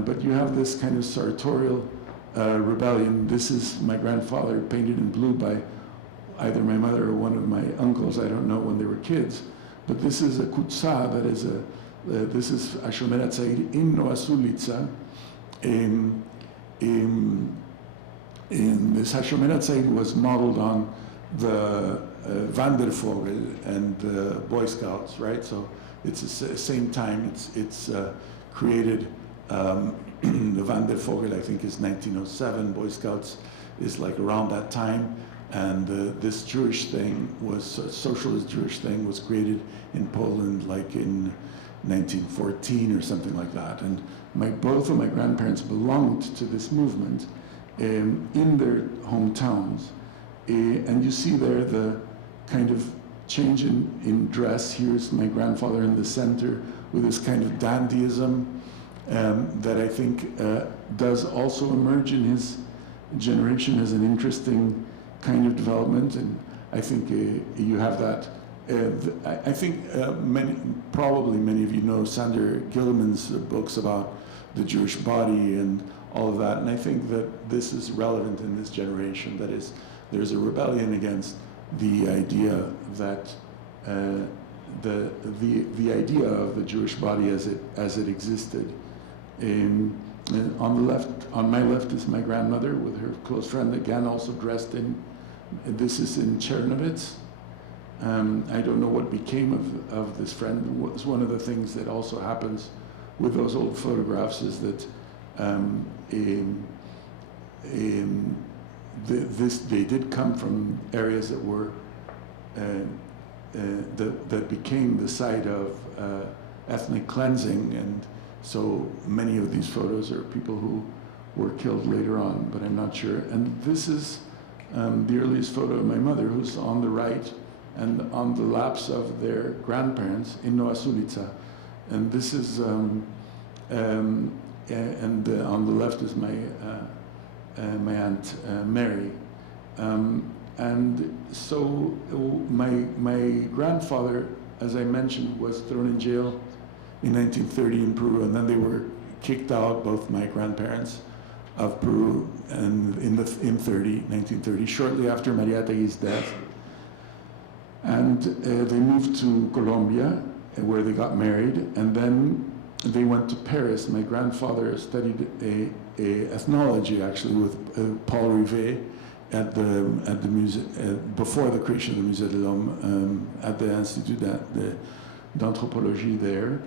but you have this kind of sartorial rebellion. This is my grandfather painted in blue by either my mother or one of my uncles, I don't know, when they were kids. But this is a kutsa, that is this is Ashomer HaTzair in Noah Sulitza. in the Hashomerat was modeled on the Wandervogel and the Boy Scouts, right? So it's the same time. It's created. The Wandervogel, I think, is 1907. Boy Scouts is like around that time, and this Jewish thing was socialist Jewish thing was created in Poland, like in 1914 or something like that. And both of my grandparents belonged to this movement in their hometowns. And you see there the kind of change in dress. Here's my grandfather in the center with this kind of dandyism that I think does also emerge in his generation as an interesting kind of development. And I think you have that. I think probably many of you know Sander Gilman's books about the Jewish body and all of that. And I think that this is relevant in this generation. That is, there's a rebellion against the idea that the idea of the Jewish body as it existed. And on the left, on my left, is my grandmother with her close friend, again also dressed in. This is in Chernovitz. I don't know what became of this friend. It was one of the things that also happens with those old photographs is that they did come from areas that were that became the site of ethnic cleansing, and so many of these photos are people who were killed later on, but I'm not sure. And this is the earliest photo of my mother, who's on the right and on the laps of their grandparents in Nowa Sulica. And this is, on the left is my aunt Mary. And so my grandfather, as I mentioned, was thrown in jail in 1930 in Peru, and then they were kicked out, both my grandparents, of Peru, and in 1930, shortly after Mariátegui's death. And they moved to Colombia, where they got married, and then they went to Paris. My grandfather studied ethnology, actually, with Paul Rivet at the before the creation of the Musée de l'Homme, at the Institut d'Anthropology there.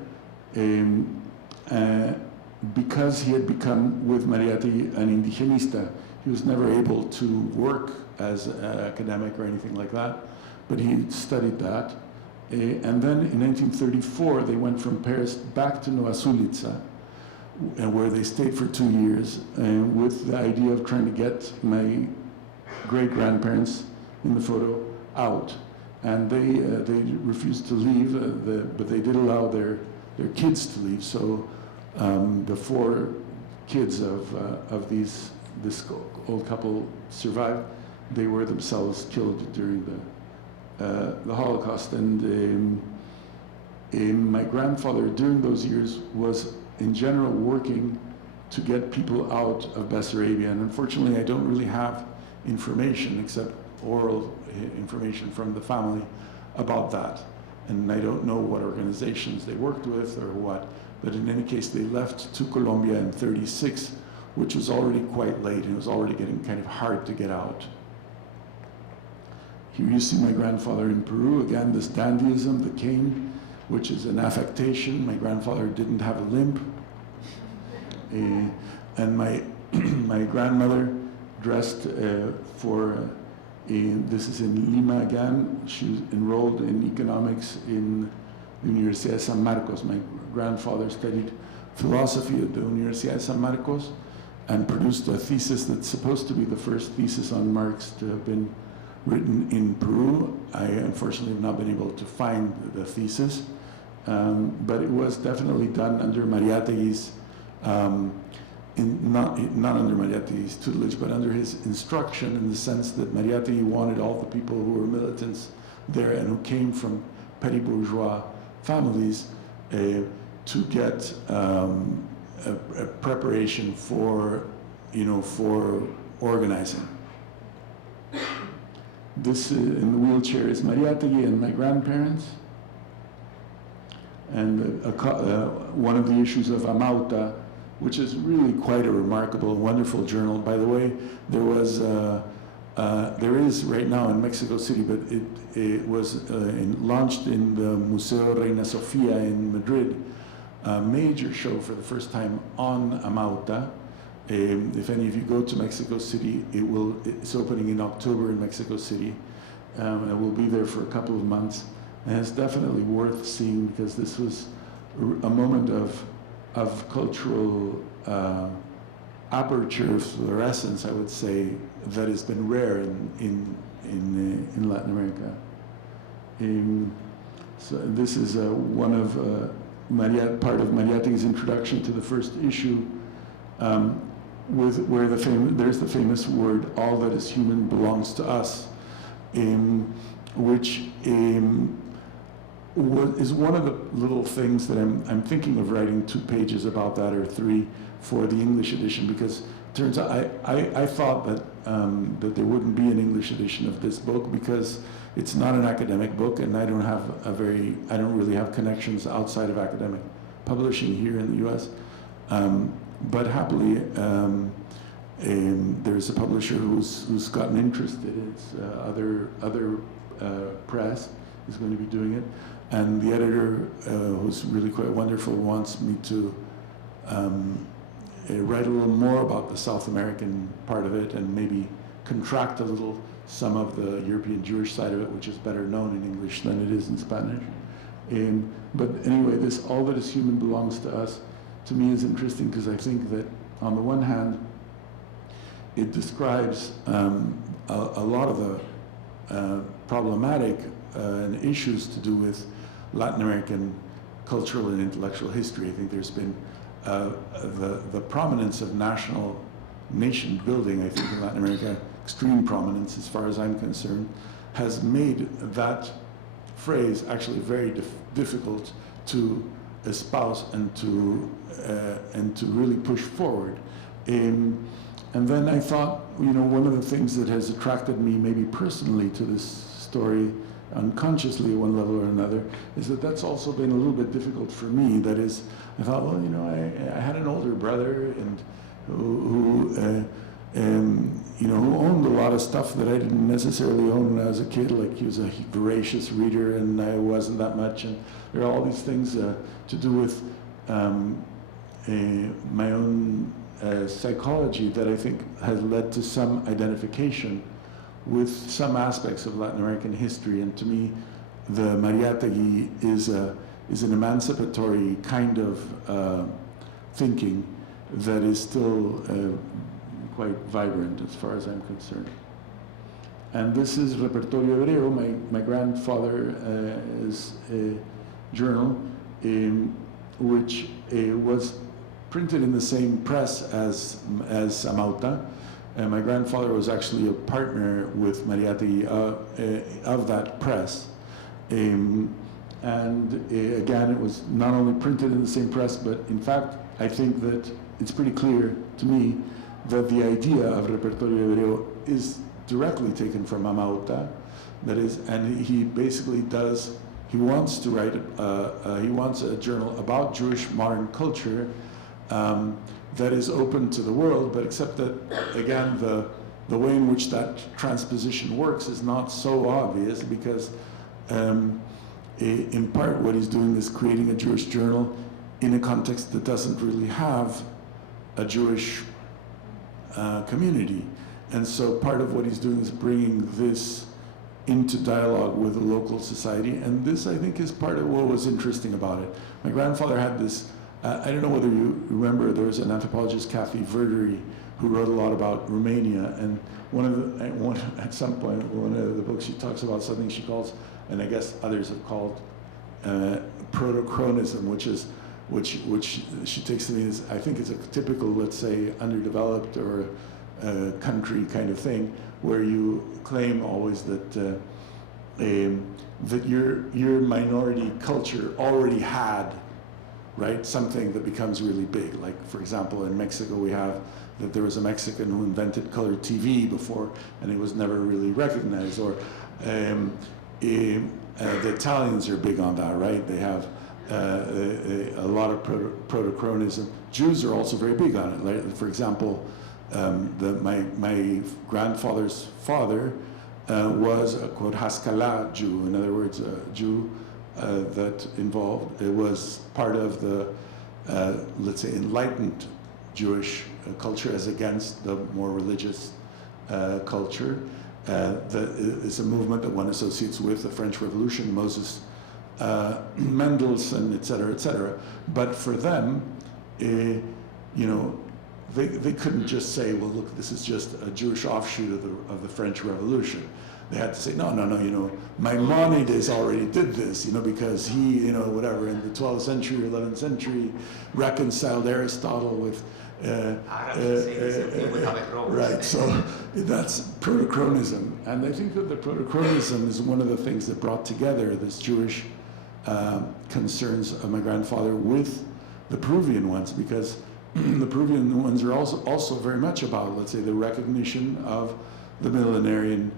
Because he had become, with Mariátegui, an indigenista, he was never able to work as an academic or anything like that, but he studied that. And then in 1934, they went from Paris back to Nowa Sulica, where they stayed for 2 years, with the idea of trying to get my great-grandparents in the photo out. And they refused to leave, but they did allow their kids to leave. So the 4 kids of this old couple survived. They were themselves killed during the Holocaust. And my grandfather, during those years, was in general working to get people out of Bessarabia. And unfortunately, I don't really have information except oral information from the family about that. And I don't know what organizations they worked with or what, but in any case, they left to Colombia in 1936, which was already quite late, and it was already getting kind of hard to get out. Here you see my grandfather in Peru, again, this dandyism, the cane, which is an affectation. My grandfather didn't have a limp. And my grandmother dressed this is in Lima again. She was enrolled in economics in the Universidad de San Marcos. My grandfather studied philosophy at the Universidad de San Marcos and produced a thesis that's supposed to be the first thesis on Marx to have been written in Peru. I unfortunately have not been able to find the thesis, but it was definitely done under Mariátegui's, not under Mariátegui's tutelage, but under his instruction, in the sense that Mariátegui wanted all the people who were militants there and who came from petty bourgeois families to get a preparation for organizing. This in the wheelchair is Mariátegui and my grandparents. And one of the issues of Amauta which is really quite a remarkable, wonderful journal. By the way, there is right now in Mexico City, but it was launched in the Museo Reina Sofia in Madrid, a major show for the first time on Amauta. If any of you go to Mexico City, it's opening in October in Mexico City. It will be there for a couple of months. And it's definitely worth seeing because this was a moment of cultural aperture, fluorescence, I would say, that has been rare in Latin America. So this is one of part of Mariátegui's introduction to the first issue, where there's the famous word, "all that is human belongs to us," which is one of the little things that I'm thinking of writing 2 pages about that, or 3, for the English edition, because it turns out I thought that there wouldn't be an English edition of this book because it's not an academic book, and I don't really have connections outside of academic publishing here in the U.S. But happily, there's a publisher who's gotten interested. It's other press is going to be doing it, and the editor, who's really quite wonderful, wants me to write a little more about the South American part of it, and maybe contract a little some of the European Jewish side of it, which is better known in English than it is in Spanish. But anyway, this "all that is human belongs to us" to me is interesting because I think that on the one hand, it describes a lot of the problematic issues to do with Latin American cultural and intellectual history. I think there's been the prominence of nation building, I think, in Latin America, extreme prominence as far as I'm concerned, has made that phrase actually very difficult to espouse and to really push forward. And then I thought, one of the things that has attracted me maybe personally to this story, unconsciously at one level or another, is that that's also been a little bit difficult for me. That is, I thought, well, I had an older brother and who owned a lot of stuff that I didn't necessarily own when I was a kid. Like, he was a voracious reader and I wasn't that much. And there are all these things to do with my own psychology that I think has led to some identification with some aspects of Latin American history. And to me, the Mariátegui is an emancipatory kind of thinking that is still quite vibrant as far as I'm concerned. And this is Repertorio Hebreo, my grandfather's journal, which was printed in the same press as Amauta. And my grandfather was actually a partner with Mariátegui of that press. And again, it was not only printed in the same press, but in fact, I think that it's pretty clear to me that the idea of Repertorio Hebreo is directly taken from Amauta. That is, and he basically he wants to write, he wants a journal about Jewish modern culture that is open to the world, but except that, again, the way in which that transposition works is not so obvious because in part what he's doing is creating a Jewish journal in a context that doesn't really have a Jewish community. And so part of what he's doing is bringing this into dialogue with the local society, and this, I think, is part of what was interesting about it. My grandfather had this, I don't know whether you remember, there was an anthropologist, Kathy Verdery, who wrote a lot about Romania, and at some point, one of the books, she talks about something she calls, and I guess others have called, Proto Cronyism, which she takes to me as, I think it's a typical, let's say, underdeveloped or country kind of thing, where you claim always that that your minority culture already had, right, something that becomes really big. Like, for example, in Mexico we have that there was a Mexican who invented color TV before, and it was never really recognized. Or the Italians are big on that, right? They have a lot of Proto Cronyism. Jews are also very big on it. Like, for example, my grandfather's father was a quote Haskalah Jew, in other words, a Jew that involved, it was part of the, let's say, enlightened Jewish culture as against the more religious culture. It's a movement that one associates with the French Revolution, Moses Mendelssohn, et cetera, but for them, you know, they couldn't just say, well, look, this is just a Jewish offshoot of the French Revolution. They had to say, no, you know, Maimonides already did this, you know, because he, you know, whatever, in the 12th century, 11th century, reconciled Aristotle with right, so that's Proto Cronyism. And I think that the Proto Cronyism is one of the things that brought together this Jewish concerns of my grandfather with the Peruvian ones, because the Peruvian ones are also very much about, let's say, the recognition of the millenarian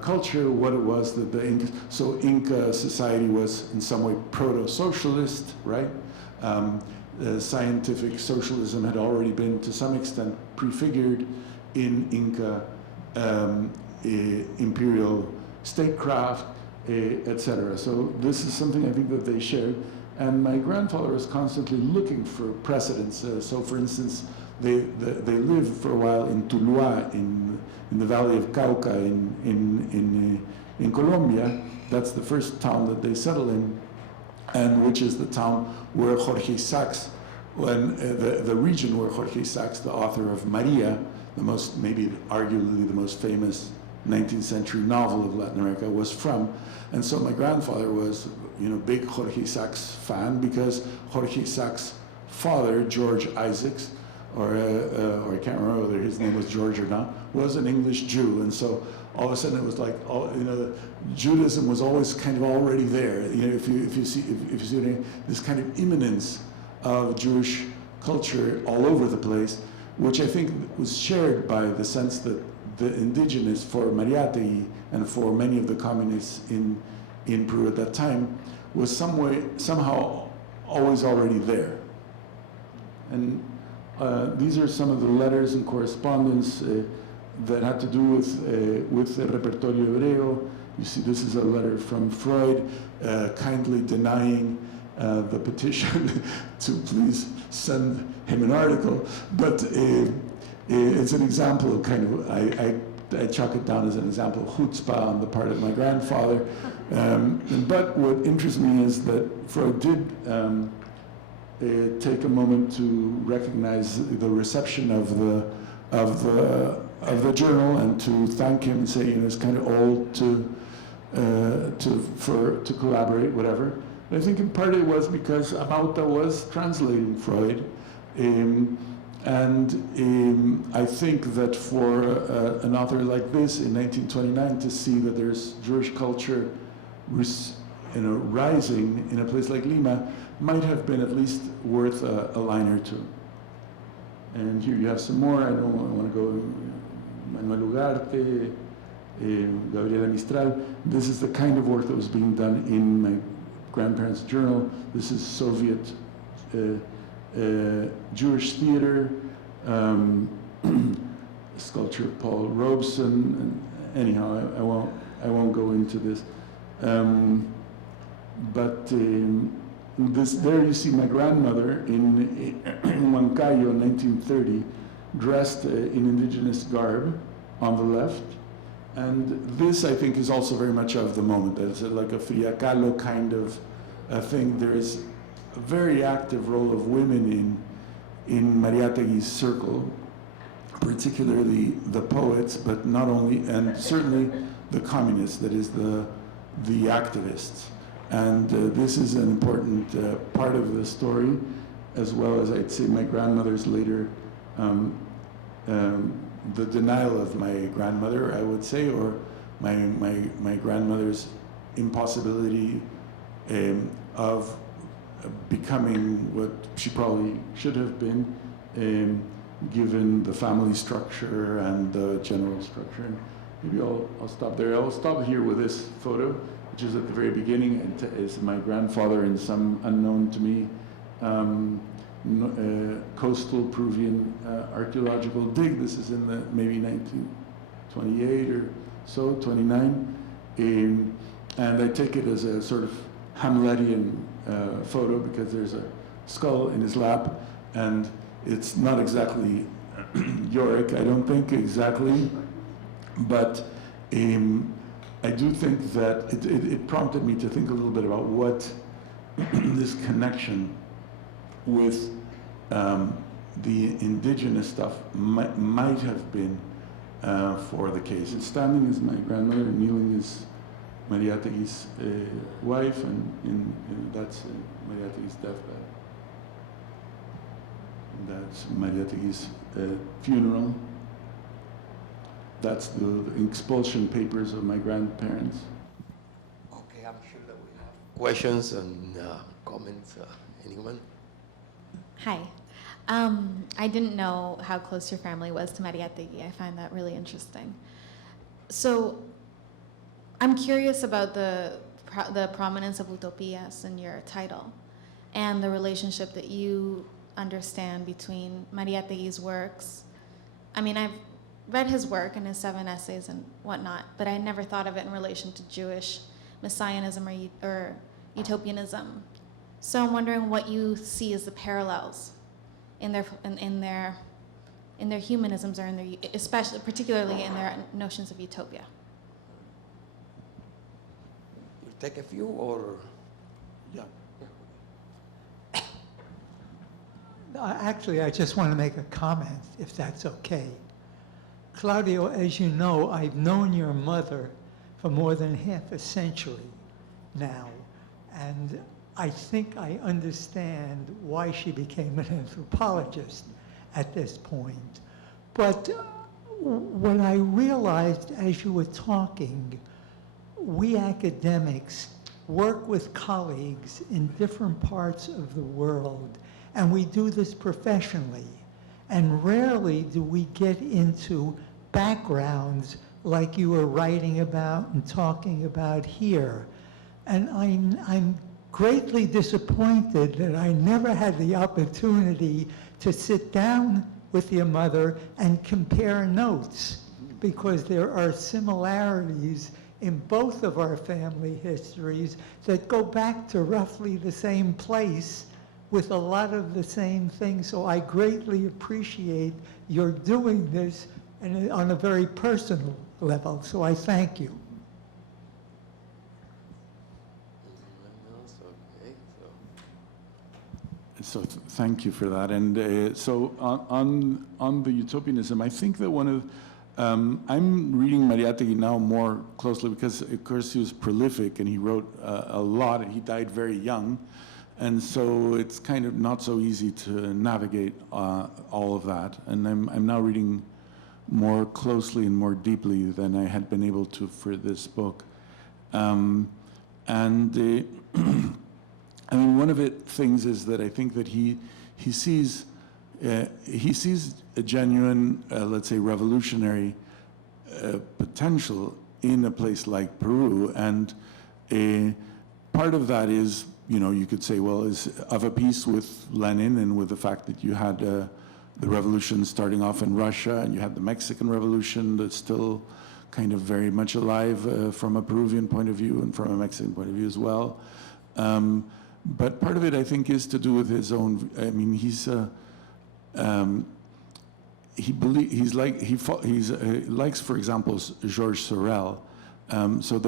culture, what it was that the Inca, so Inca society was in some way proto-socialist, right? Scientific socialism had already been to some extent prefigured in Inca imperial statecraft, etc. So this is something I think that they shared. And my grandfather was constantly looking for precedents. So for instance, they lived for a while in Tuluá, in the valley of Cauca in Colombia. That's the first town that they settled in, and which is the town where Jorge Sachs, the region where Jorge Sachs, the author of Maria, the most, maybe arguably the most famous 19th century novel of Latin America, was from. And so my grandfather was, you know, big Jorge Sachs fan, because Jorge Sachs' father, George Isaacs, or I can't remember whether his name was George or not, was an English Jew. And so all of a sudden it was like, you know, Judaism was always kind of already there. You know, if you see this kind of imminence of Jewish culture all over the place, which I think was shared by the sense that the indigenous, for Mariátegui and for many of the communists in Peru at that time, was somehow always already there. And these are some of the letters and correspondence that had to do with the Repertorio Hebreo. You see, this is a letter from Freud, kindly denying the petition to please send him an article. But it's an example of kind of, I chalk it down as an example of chutzpah on the part of my grandfather. But what interests me is that Freud did take a moment to recognize the reception of the journal and to thank him and say, you know, it's kind of old to collaborate, whatever. But I think in part it was because Amauta was translating Freud, and I think that for an author like this in 1929 to see that there's Jewish culture, you know, rising in a place like Lima might have been at least worth a line or two. And here you have some more. I don't want to go. Manuel Ugarte, Gabriela Mistral. This is the kind of work that was being done in my grandparents' journal. This is Soviet Jewish theater, sculpture of Paul Robeson. Anyhow, I won't go into this. But there you see my grandmother in Huancayo in 1930, dressed in indigenous garb on the left. And this, I think, is also very much of the moment. It's like a friacalo kind of thing. There is a very active role of women in Mariátegui's circle, particularly the poets, but not only, and certainly the communists, that is the activists. And this is an important part of the story, as well as I'd say my grandmother's later, the denial of my grandmother, I would say, or my grandmother's impossibility of becoming what she probably should have been, given the family structure and the general structure. And maybe I'll stop there. I'll stop here with this photo. which is at the very beginning. It is my grandfather in some unknown to me coastal Peruvian archaeological dig. This is in the maybe 1928 or so, 29. And I take it as a sort of Hamletian photo because there's a skull in his lap, and it's not exactly Yorick, I don't think exactly, but I do think that it prompted me to think a little bit about what this connection with the indigenous stuff might have been for the case. And standing is my grandmother, and kneeling is Mariátegui's wife, and that's Mariátegui's deathbed. And that's Mariátegui's funeral. That's the expulsion papers of my grandparents. Okay, I'm sure that we have questions and comments. Anyone? Hi. I didn't know how close your family was to Mariátegui. I find that really interesting. So I'm curious about the prominence of Utopias in your title and the relationship that you understand between Mariátegui's works. I mean, I've read his work and his 7 essays and whatnot, but I never thought of it in relation to Jewish messianism or utopianism. So I'm wondering what you see as the parallels in their humanisms, or in their, especially particularly in their notions of utopia. You take a few, or Yeah. Actually, I just want to make a comment, if that's okay. Claudio, as you know, I've known your mother for more than half a century now, and I think I understand why she became an anthropologist at this point. But what I realized as you were talking, we academics work with colleagues in different parts of the world, and we do this professionally. And rarely do we get into backgrounds like you were writing about and talking about here. And I'm greatly disappointed that I never had the opportunity to sit down with your mother and compare notes, because there are similarities in both of our family histories that go back to roughly the same place with a lot of the same things. So I greatly appreciate your doing this and on a very personal level. So I thank you. So thank you for that. And so on the utopianism, I think that one of, I'm reading Mariátegui now more closely because, of course, he was prolific and he wrote a lot, and he died very young. And so it's kind of not so easy to navigate all of that. And I'm now reading more closely and more deeply than I had been able to for this book. I mean, one of it things is that I think that he sees a genuine, let's say, revolutionary potential in a place like Peru, and part of that is, you know, you could say, well, is of a piece with Lenin and with the fact that you had the revolution starting off in Russia, and you had the Mexican Revolution that's still kind of very much alive from a Peruvian point of view and from a Mexican point of view as well. But part of it, I think, is to do with his own. I mean, he likes, for example, Georges Sorel. So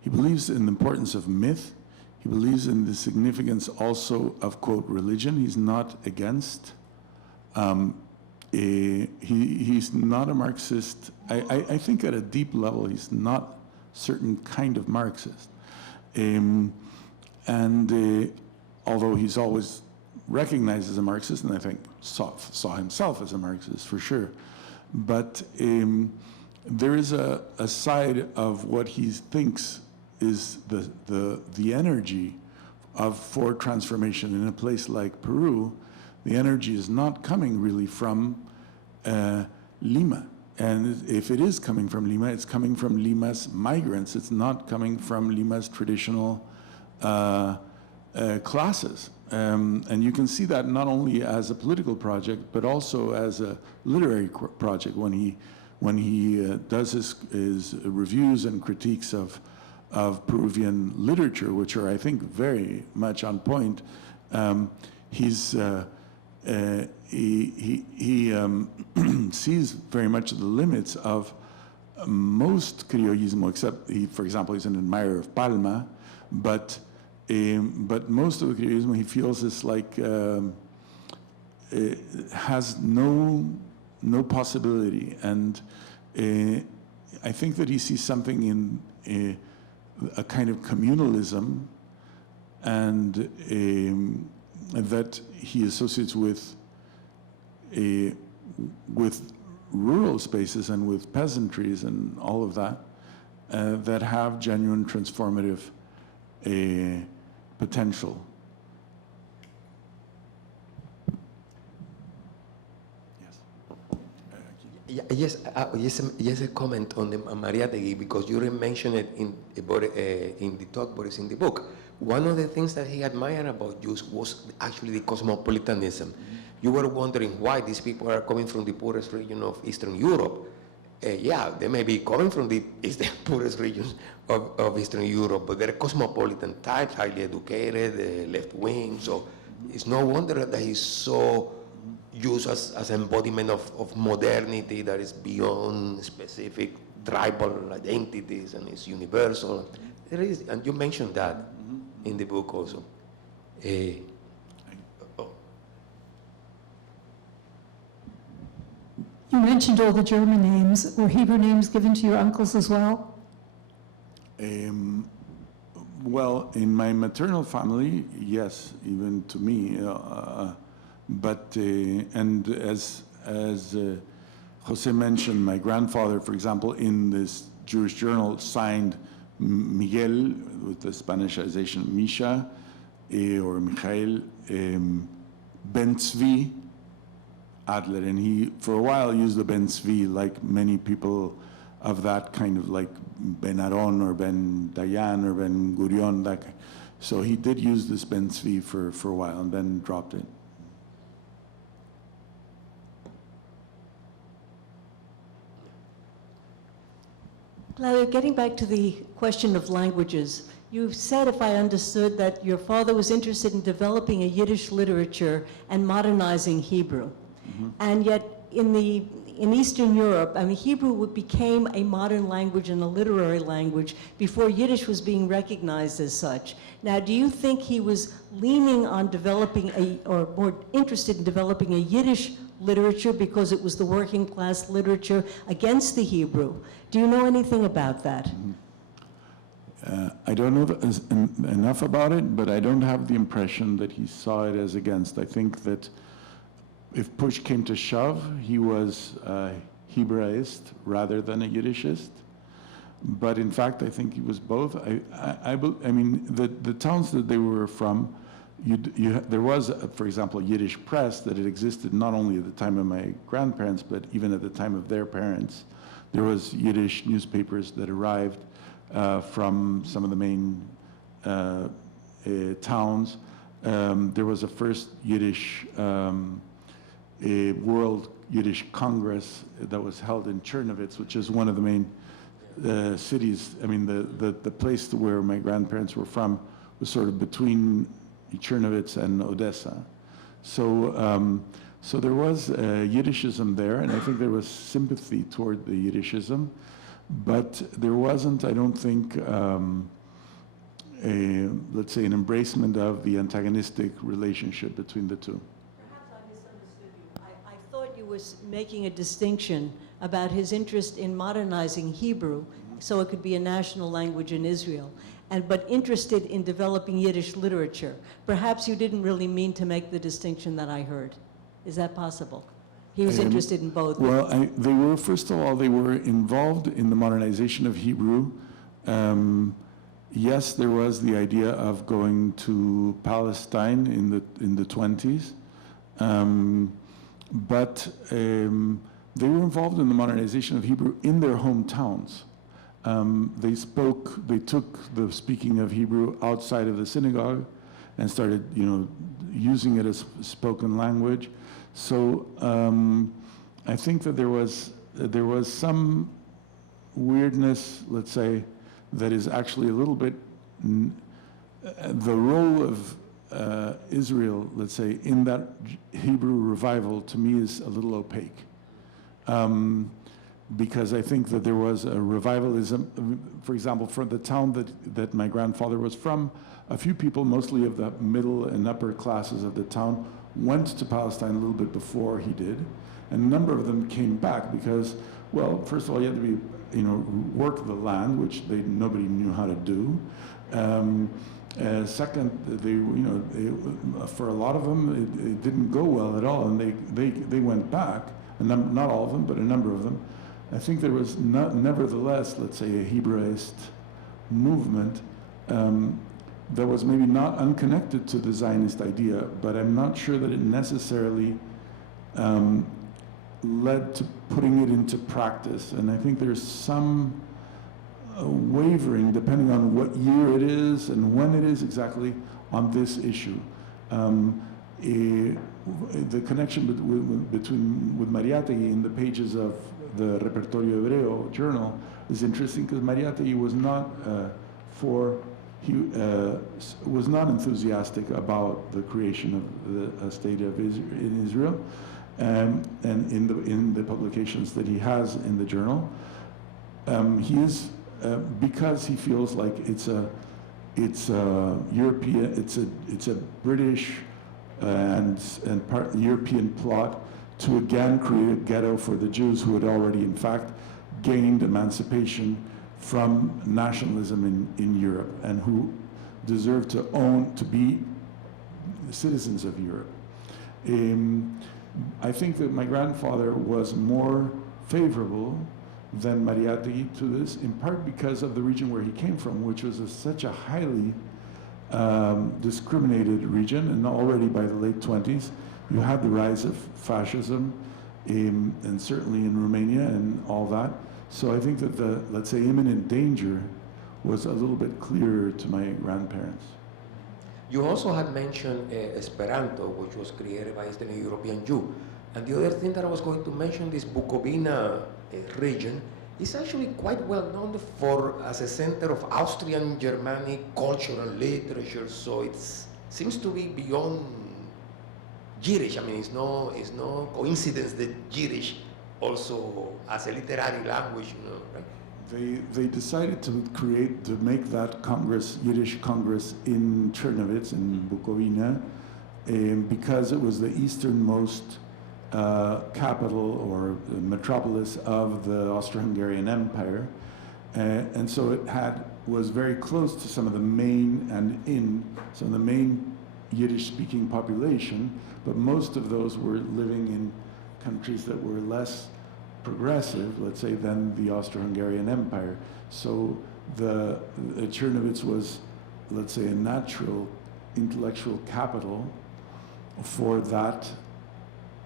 he believes in the importance of myth. He believes in the significance also of, quote, religion. He's not against. He's not a Marxist. I think at a deep level, he's not certain kind of Marxist. Although he's always recognized as a Marxist, and I think saw himself as a Marxist for sure, but there is a side of what he thinks is the energy for transformation in a place like Peru. The energy is not coming really from Lima. And if it is coming from Lima, it's coming from Lima's migrants. It's not coming from Lima's traditional classes. And you can see that not only as a political project, but also as a literary project when he does his reviews and critiques of Peruvian literature, which are, I think, very much on point. He sees very much the limits of most criollismo, except for example, he's an admirer of Palma, but most of the criollismo he feels is like it has no possibility, and I think that he sees something in a kind of communalism, and that he associates with rural spaces and with peasantries and all of that that have genuine transformative potential. Yes, a comment on the Mariátegui, because you mentioned it in the talk, but it's in the book. One of the things that he admired about you was actually the cosmopolitanism. You were wondering why these people are coming from the poorest region of Eastern Europe. Yeah, they may be coming from the poorest regions of Eastern Europe, but they're cosmopolitan types, highly educated, left wing. So it's no wonder that he's so used as embodiment of modernity that is beyond specific tribal identities and is universal. There is, and you mentioned that in the book also. You mentioned all the German names. Were Hebrew names given to your uncles as well? Well, in my maternal family, yes, even to me. But and as Jose mentioned, my grandfather, for example, in this Jewish journal signed Miguel with the Spanishization Misha, or Michael, Ben Tzvi Adler, and he for a while used the Ben Tzvi like many people of that kind of, like Ben Aron or Ben Dayan or Ben Gurion. That kind. So he did use this Ben Tzvi for a while and then dropped it. Claudio, getting back to the question of languages, you've said, if I understood, that your father was interested in developing a Yiddish literature and modernizing Hebrew. Mm-hmm. And yet in Eastern Europe, I mean, Hebrew became a modern language and a literary language before Yiddish was being recognized as such. Now, do you think he was leaning on developing or more interested in developing a Yiddish literature because it was the working class literature against the Hebrew? Do you know anything about that? I don't know enough about it, but I don't have the impression that he saw it as against. I think that if push came to shove, he was a Hebraist rather than a Yiddishist. But in fact, I think he was both. I mean, the towns that they were from, there was, for example, a Yiddish press that had existed not only at the time of my grandparents, but even at the time of their parents. There was Yiddish newspapers that arrived from some of the main towns. There was a first Yiddish World Yiddish Congress that was held in Chernovitz, which is one of the main cities. I mean, the place where my grandparents were from was sort of between Chernovitz and Odessa. So, so there was Yiddishism there, and I think there was sympathy toward the Yiddishism, but there wasn't, I don't think, let's say, an embracement of the antagonistic relationship between the two. Perhaps I misunderstood you. I thought you were making a distinction about his interest in modernizing Hebrew so it could be a national language in Israel, but interested in developing Yiddish literature. Perhaps you didn't really mean to make the distinction that I heard. Is that possible? He was interested in both. Well, they were, first of all, they were involved in the modernization of Hebrew. Yes, there was the idea of going to Palestine in the 20s, but they were involved in the modernization of Hebrew in their hometowns. They took the speaking of Hebrew outside of the synagogue and started, using it as spoken language. So I think that there was some weirdness, let's say, that is actually a little bit the role of Israel, let's say, in that Hebrew revival, to me, is a little opaque. Because I think that there was a revivalism, for example, from the town that my grandfather was from, a few people, mostly of the middle and upper classes of the town, went to Palestine a little bit before he did, and a number of them came back because, well, first of all, you had to be, work the land, which nobody knew how to do. Second, for a lot of them, it didn't go well at all, and they went back. Not all of them, but a number of them. I think there was nevertheless, let's say, a Hebraist movement that was maybe not unconnected to the Zionist idea, but I'm not sure that it necessarily led to putting it into practice. And I think there's some wavering, depending on what year it is and when it is exactly, on this issue. The connection with Mariátegui in the pages of the Repertorio Hebreo journal is interesting because Mariátegui was not was not enthusiastic about the creation of the state of in Israel, and in the publications that he has in the journal, he is because he feels like it's a European, it's a British and European plot to again create a ghetto for the Jews who had already, in fact, gained emancipation from nationalism in Europe and who deserve to be citizens of Europe. I think that my grandfather was more favorable than Mariátegui to this, in part because of the region where he came from, which was such a highly discriminated region, and already by the late 20s, you had the rise of fascism, and certainly in Romania and all that. So I think that the, let's say, imminent danger was a little bit clearer to my grandparents. You also had mentioned Esperanto, which was created by Eastern European Jew. And the other thing that I was going to mention, this Bukovina region, is actually quite well known as a center of Austrian Germanic culture and literature. So it seems to be beyond Yiddish. I mean, it's no coincidence that Yiddish also as a literary language, right? They decided to make that Congress, Yiddish Congress in Czernowitz, in Bukovina, because it was the easternmost capital or metropolis of the Austro-Hungarian Empire, and so it was very close to some of the main Yiddish-speaking population, but most of those were living in countries that were less progressive, let's say, than the Austro-Hungarian Empire. So the Czernowitz was, let's say, a natural intellectual capital for that,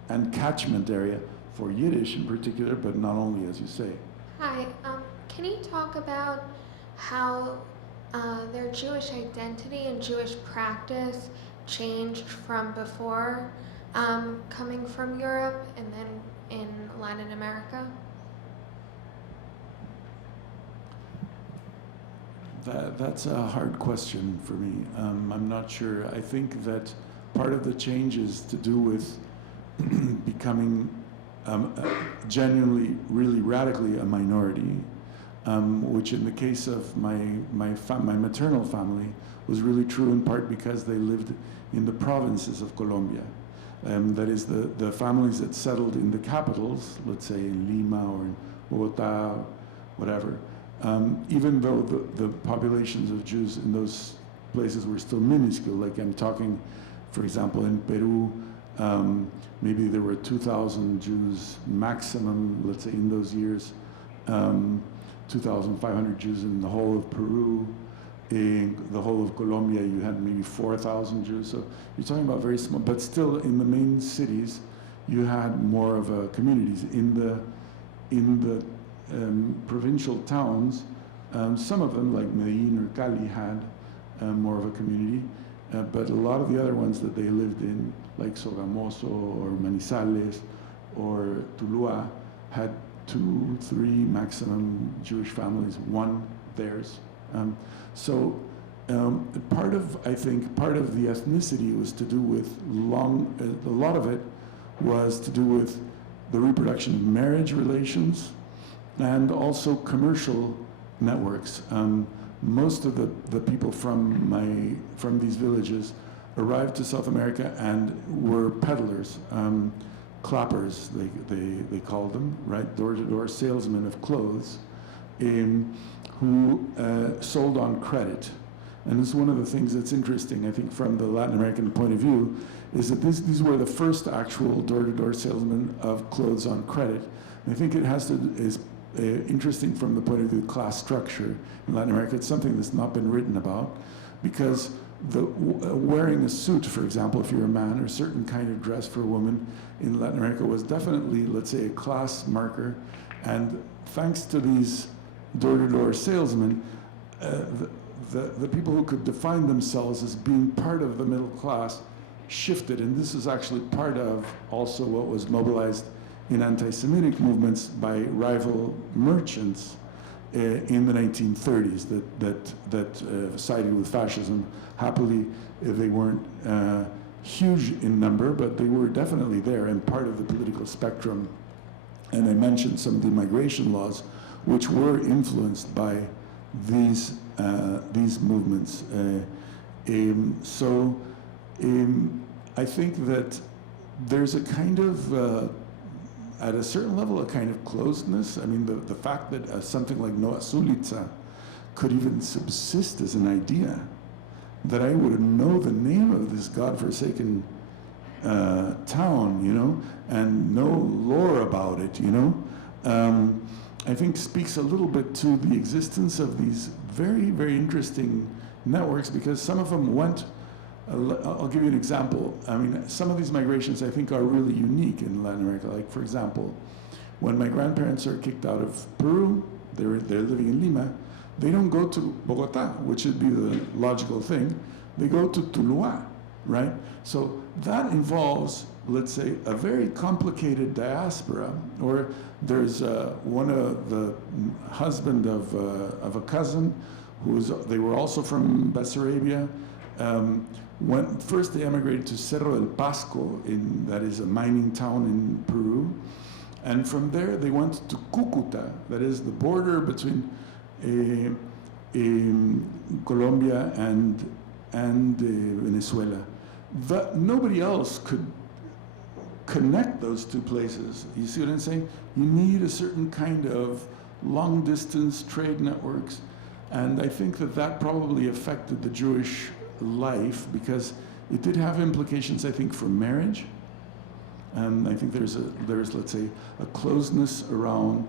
and catchment area for Yiddish in particular, but not only, as you say. Hi, can you talk about how their Jewish identity and Jewish practice changed from before coming from Europe and then in Latin America? That's a hard question for me. I'm not sure. I think that part of the change is to do with becoming genuinely, really radically a minority, which in the case of my maternal family was really true in part because they lived in the provinces of Colombia. That is, the families that settled in the capitals, let's say in Lima or in Bogota, whatever, even though the populations of Jews in those places were still minuscule, like I'm talking, for example, in Peru, maybe there were 2,000 Jews maximum, let's say, in those years, 2,500 Jews in the whole of Peru. In the whole of Colombia, you had maybe 4,000 Jews. So you're talking about very small, but still in the main cities, you had more of a communities. In the provincial towns, some of them, like Medellin or Cali, had more of a community, but a lot of the other ones that they lived in, like Sogamoso or Manizales or Tuluá, had 2, 3 maximum Jewish families, one theirs. I think part of the ethnicity was to do with a lot of it was to do with the reproduction of marriage relations and also commercial networks. Most of the people from these villages arrived to South America and were peddlers, clappers, they called them, right? Door-to-door salesmen of clothes, who sold on credit. And this is one of the things that's interesting, I think, from the Latin American point of view, is that these were the first actual door-to-door salesmen of clothes on credit. And I think it is interesting from the point of view of class structure in Latin America. It's something that's not been written about, because wearing a suit, for example, if you're a man, or a certain kind of dress for a woman in Latin America was definitely, let's say, a class marker. And thanks to these door-to-door salesmen, the people who could define themselves as being part of the middle class shifted. And this is actually part of also what was mobilized in anti-Semitic movements by rival merchants in the 1930s that sided with fascism. Happily, they weren't huge in number, but they were definitely there and part of the political spectrum. And I mentioned some of the migration laws, which were influenced by these movements. I think that there's a kind of at a certain level, a kind of closedness. I mean, the fact that something like Noa Sulica could even subsist as an idea, that I would know the name of this godforsaken town, you know, and know lore about it, you know, I think speaks a little bit to the existence of these very, very interesting networks, because some of them went, I'll give you an example. I mean, some of these migrations I think are really unique in Latin America. Like, for example, when my grandparents are kicked out of Peru, they're living in Lima, they don't go to Bogota, which would be the logical thing. They go to Tuluá, right? So that involves, let's say, a very complicated diaspora, or there's one of the husband of a cousin they were also from Bessarabia. When first they emigrated to Cerro del Pasco, that is a mining town in Peru, and from there they went to Cúcuta, that is the border between Colombia and Venezuela. Nobody else could connect those two places. You see what I'm saying? You need a certain kind of long-distance trade networks, and I think that probably affected the Jewish life, because it did have implications, I think, for marriage. And I think there's let's say, a closeness around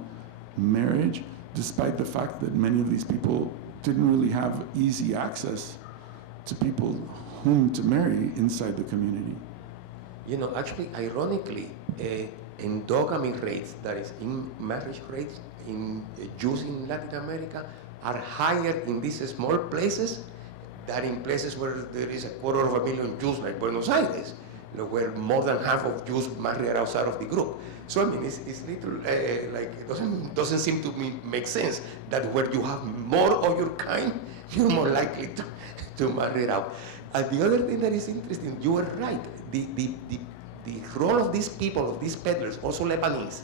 marriage, despite the fact that many of these people didn't really have easy access to people whom to marry inside the community. You know, actually, ironically, endogamy rates, that is, in marriage rates in Jews in Latin America, are higher in these small places than in places where there is 250,000 Jews, like Buenos Aires, you know, where more than half of Jews marry outside of the group. So I mean, it's little like it doesn't seem to make sense that where you have more of your kind, you're more likely to marry out. And the other thing that is interesting, you are right. The role of these people, of these peddlers, also Lebanese.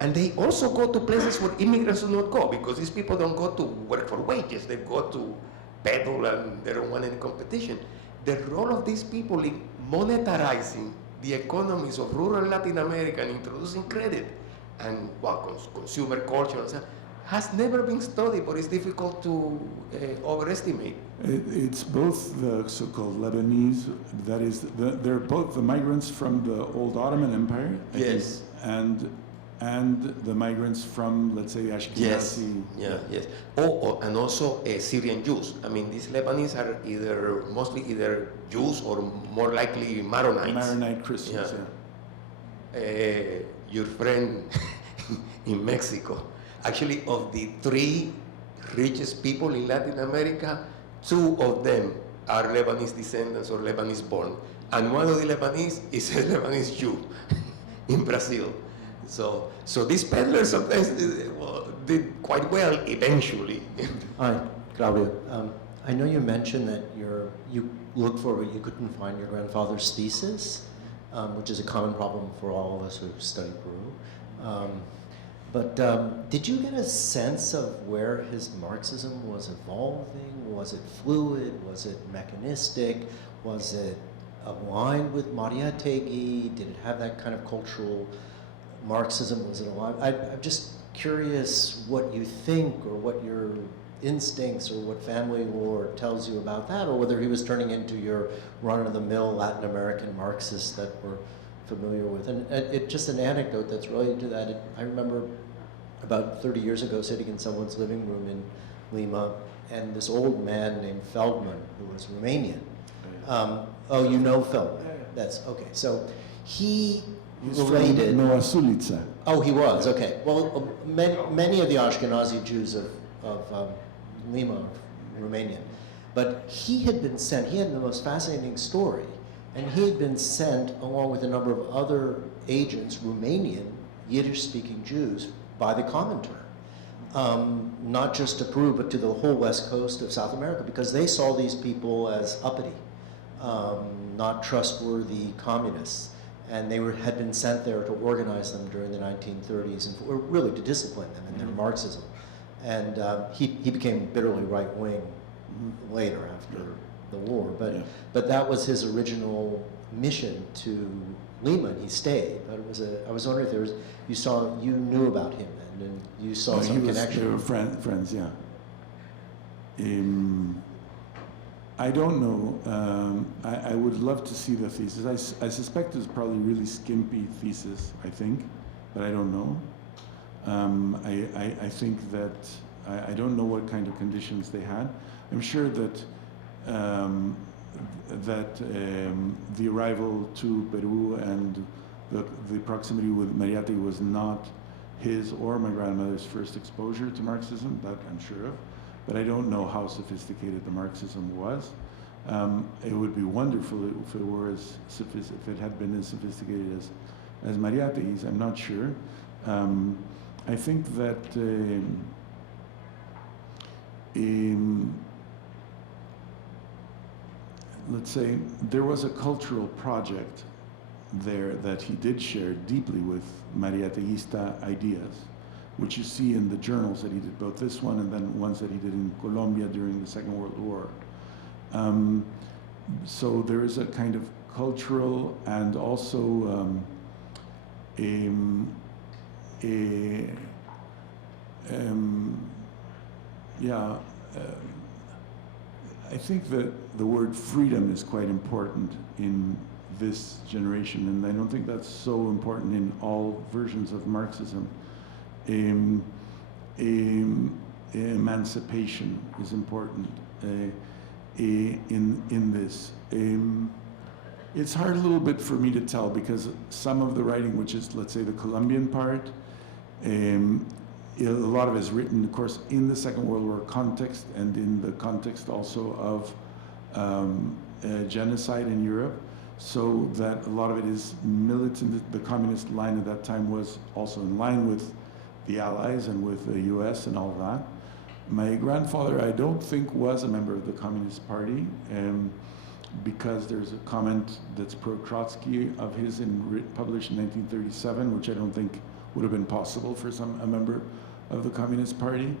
And they also go to places where immigrants do not go, because these people don't go to work for wages. They go to peddle, and they don't want any competition. The role of these people in monetarizing the economies of rural Latin America and introducing credit and consumer culture and so on, has never been studied, but it's difficult to overestimate. It's both the so-called Lebanese, that is, they're both the migrants from the old Ottoman Empire, Yes. and the migrants from, let's say, Ashkenazi. Yes. And also Syrian Jews. I mean, these Lebanese are mostly either Jews or more likely Maronites. Maronite Christians, Yeah. your friend in Mexico. Actually, of the 3 richest people in Latin America, 2 of them are Lebanese descendants or Lebanese born. And one of the Lebanese is a Lebanese Jew in Brazil. So these peddlers sometimes did quite well eventually. Hi, Claudio. I know you mentioned that you looked for but you couldn't find your grandfather's thesis, which is a common problem for all of us who study Peru. But did you get a sense of where his Marxism was evolving? Was it fluid? Was it mechanistic? Was it aligned with Mariátegui? Did it have that kind of cultural Marxism? Was it aligned? I'm just curious what you think or what your instincts or what family lore tells you about that, or whether he was turning into your run-of-the-mill Latin American Marxist that we're familiar with. And it just an anecdote that's related to that. I remember about 30 years ago sitting in someone's living room in Lima, and this old man named Feldman, who was Romanian. Oh, you know Feldman? That's okay. So he related. Noua Sulița. Oh, he was, okay. Well, many of the Ashkenazi Jews of Lima, Romanian. But he had been sent, he had the most fascinating story, and he had been sent, along with a number of other agents, Romanian, Yiddish-speaking Jews, by the Comintern. Not just to Peru, but to the whole west coast of South America, because they saw these people as uppity, not trustworthy communists. And they had been sent there to organize them during the 1930s, and really to discipline them in their Marxism. And he became bitterly right-wing later after the war, but that was his original mission to Lima, and he stayed. But it was I was wondering if you knew about him, and you saw some connection. They were friends, yeah. I don't know. I would love to see the thesis. I suspect it's probably really skimpy thesis, I think, but I don't know. I think that I don't know what kind of conditions they had. I'm sure that the arrival to Peru and the proximity with Mariátegui was not his or my grandmother's first exposure to Marxism, that I'm sure of, but I don't know how sophisticated the Marxism was. It would be wonderful if it had been as sophisticated as Mariátegui's. I'm not sure. I think that let's say there was a cultural project there that he did share deeply with Mariáteguista ideas, which you see in the journals that he did, both this one and then ones that he did in Colombia during the Second World War. So there is a kind of cultural and also I think that the word freedom is quite important in this generation, and I don't think that's so important in all versions of Marxism. Emancipation is important in this. It's hard a little bit for me to tell because some of the writing, which is, let's say, the Colombian part, a lot of it is written, of course, in the Second World War context and in the context also of genocide in Europe, so that a lot of it is militant. The communist line at that time was also in line with the Allies and with the US and all that. My grandfather, I don't think, was a member of the Communist Party, because there's a comment that's pro-Trotsky of his published in 1937, which I don't think would have been possible for a member of the Communist Party.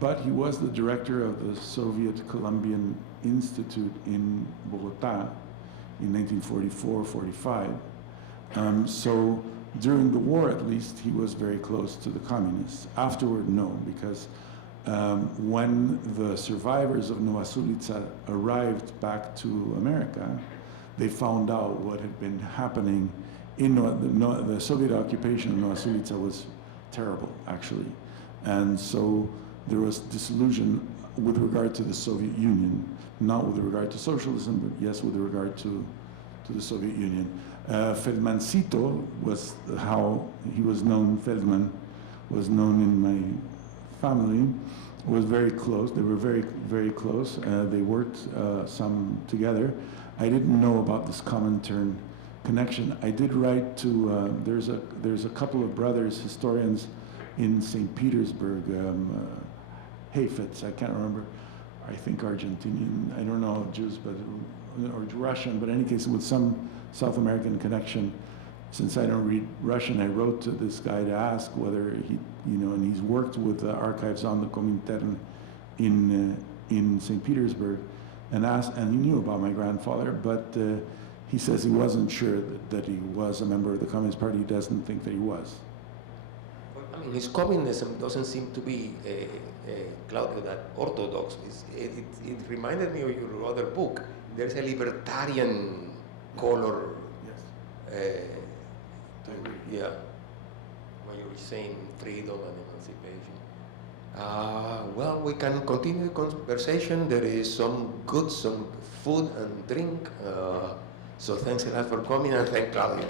But he was the director of the Soviet Colombian Institute in Bogota in 1944-45. So during the war, at least, he was very close to the communists. Afterward, no, because when the survivors of Noua Sulița arrived back to America, they found out what had been happening in the Soviet occupation of Noua Sulița was terrible, actually. And so there was disillusion with regard to the Soviet Union, not with regard to socialism, but yes, with regard to to the Soviet Union. Feldmancito was how he was known. Feldman was known in my family. Was very close. They were very, very close. They worked some together. I didn't know about this Comintern connection. I did write to, there's a couple of brothers, historians in St. Petersburg, Hayfetz, I can't remember, I think Argentinian, I don't know, Jews, but, or Russian, but in any case, with some South American connection. Since I don't read Russian, I wrote to this guy to ask whether he, and he's worked with the archives on the Comintern in St. Petersburg, and he knew about my grandfather, but he says he wasn't sure that he was a member of the Communist Party. He doesn't think that he was. Well, I mean, his communism doesn't seem to be, Claudio, that orthodox. It reminded me of your other book. There's a libertarian color. Yes. Yeah, when you were saying freedom and emancipation. Well, we can continue the conversation. There is some food and drink. So thanks a lot for coming, and thank Claudio.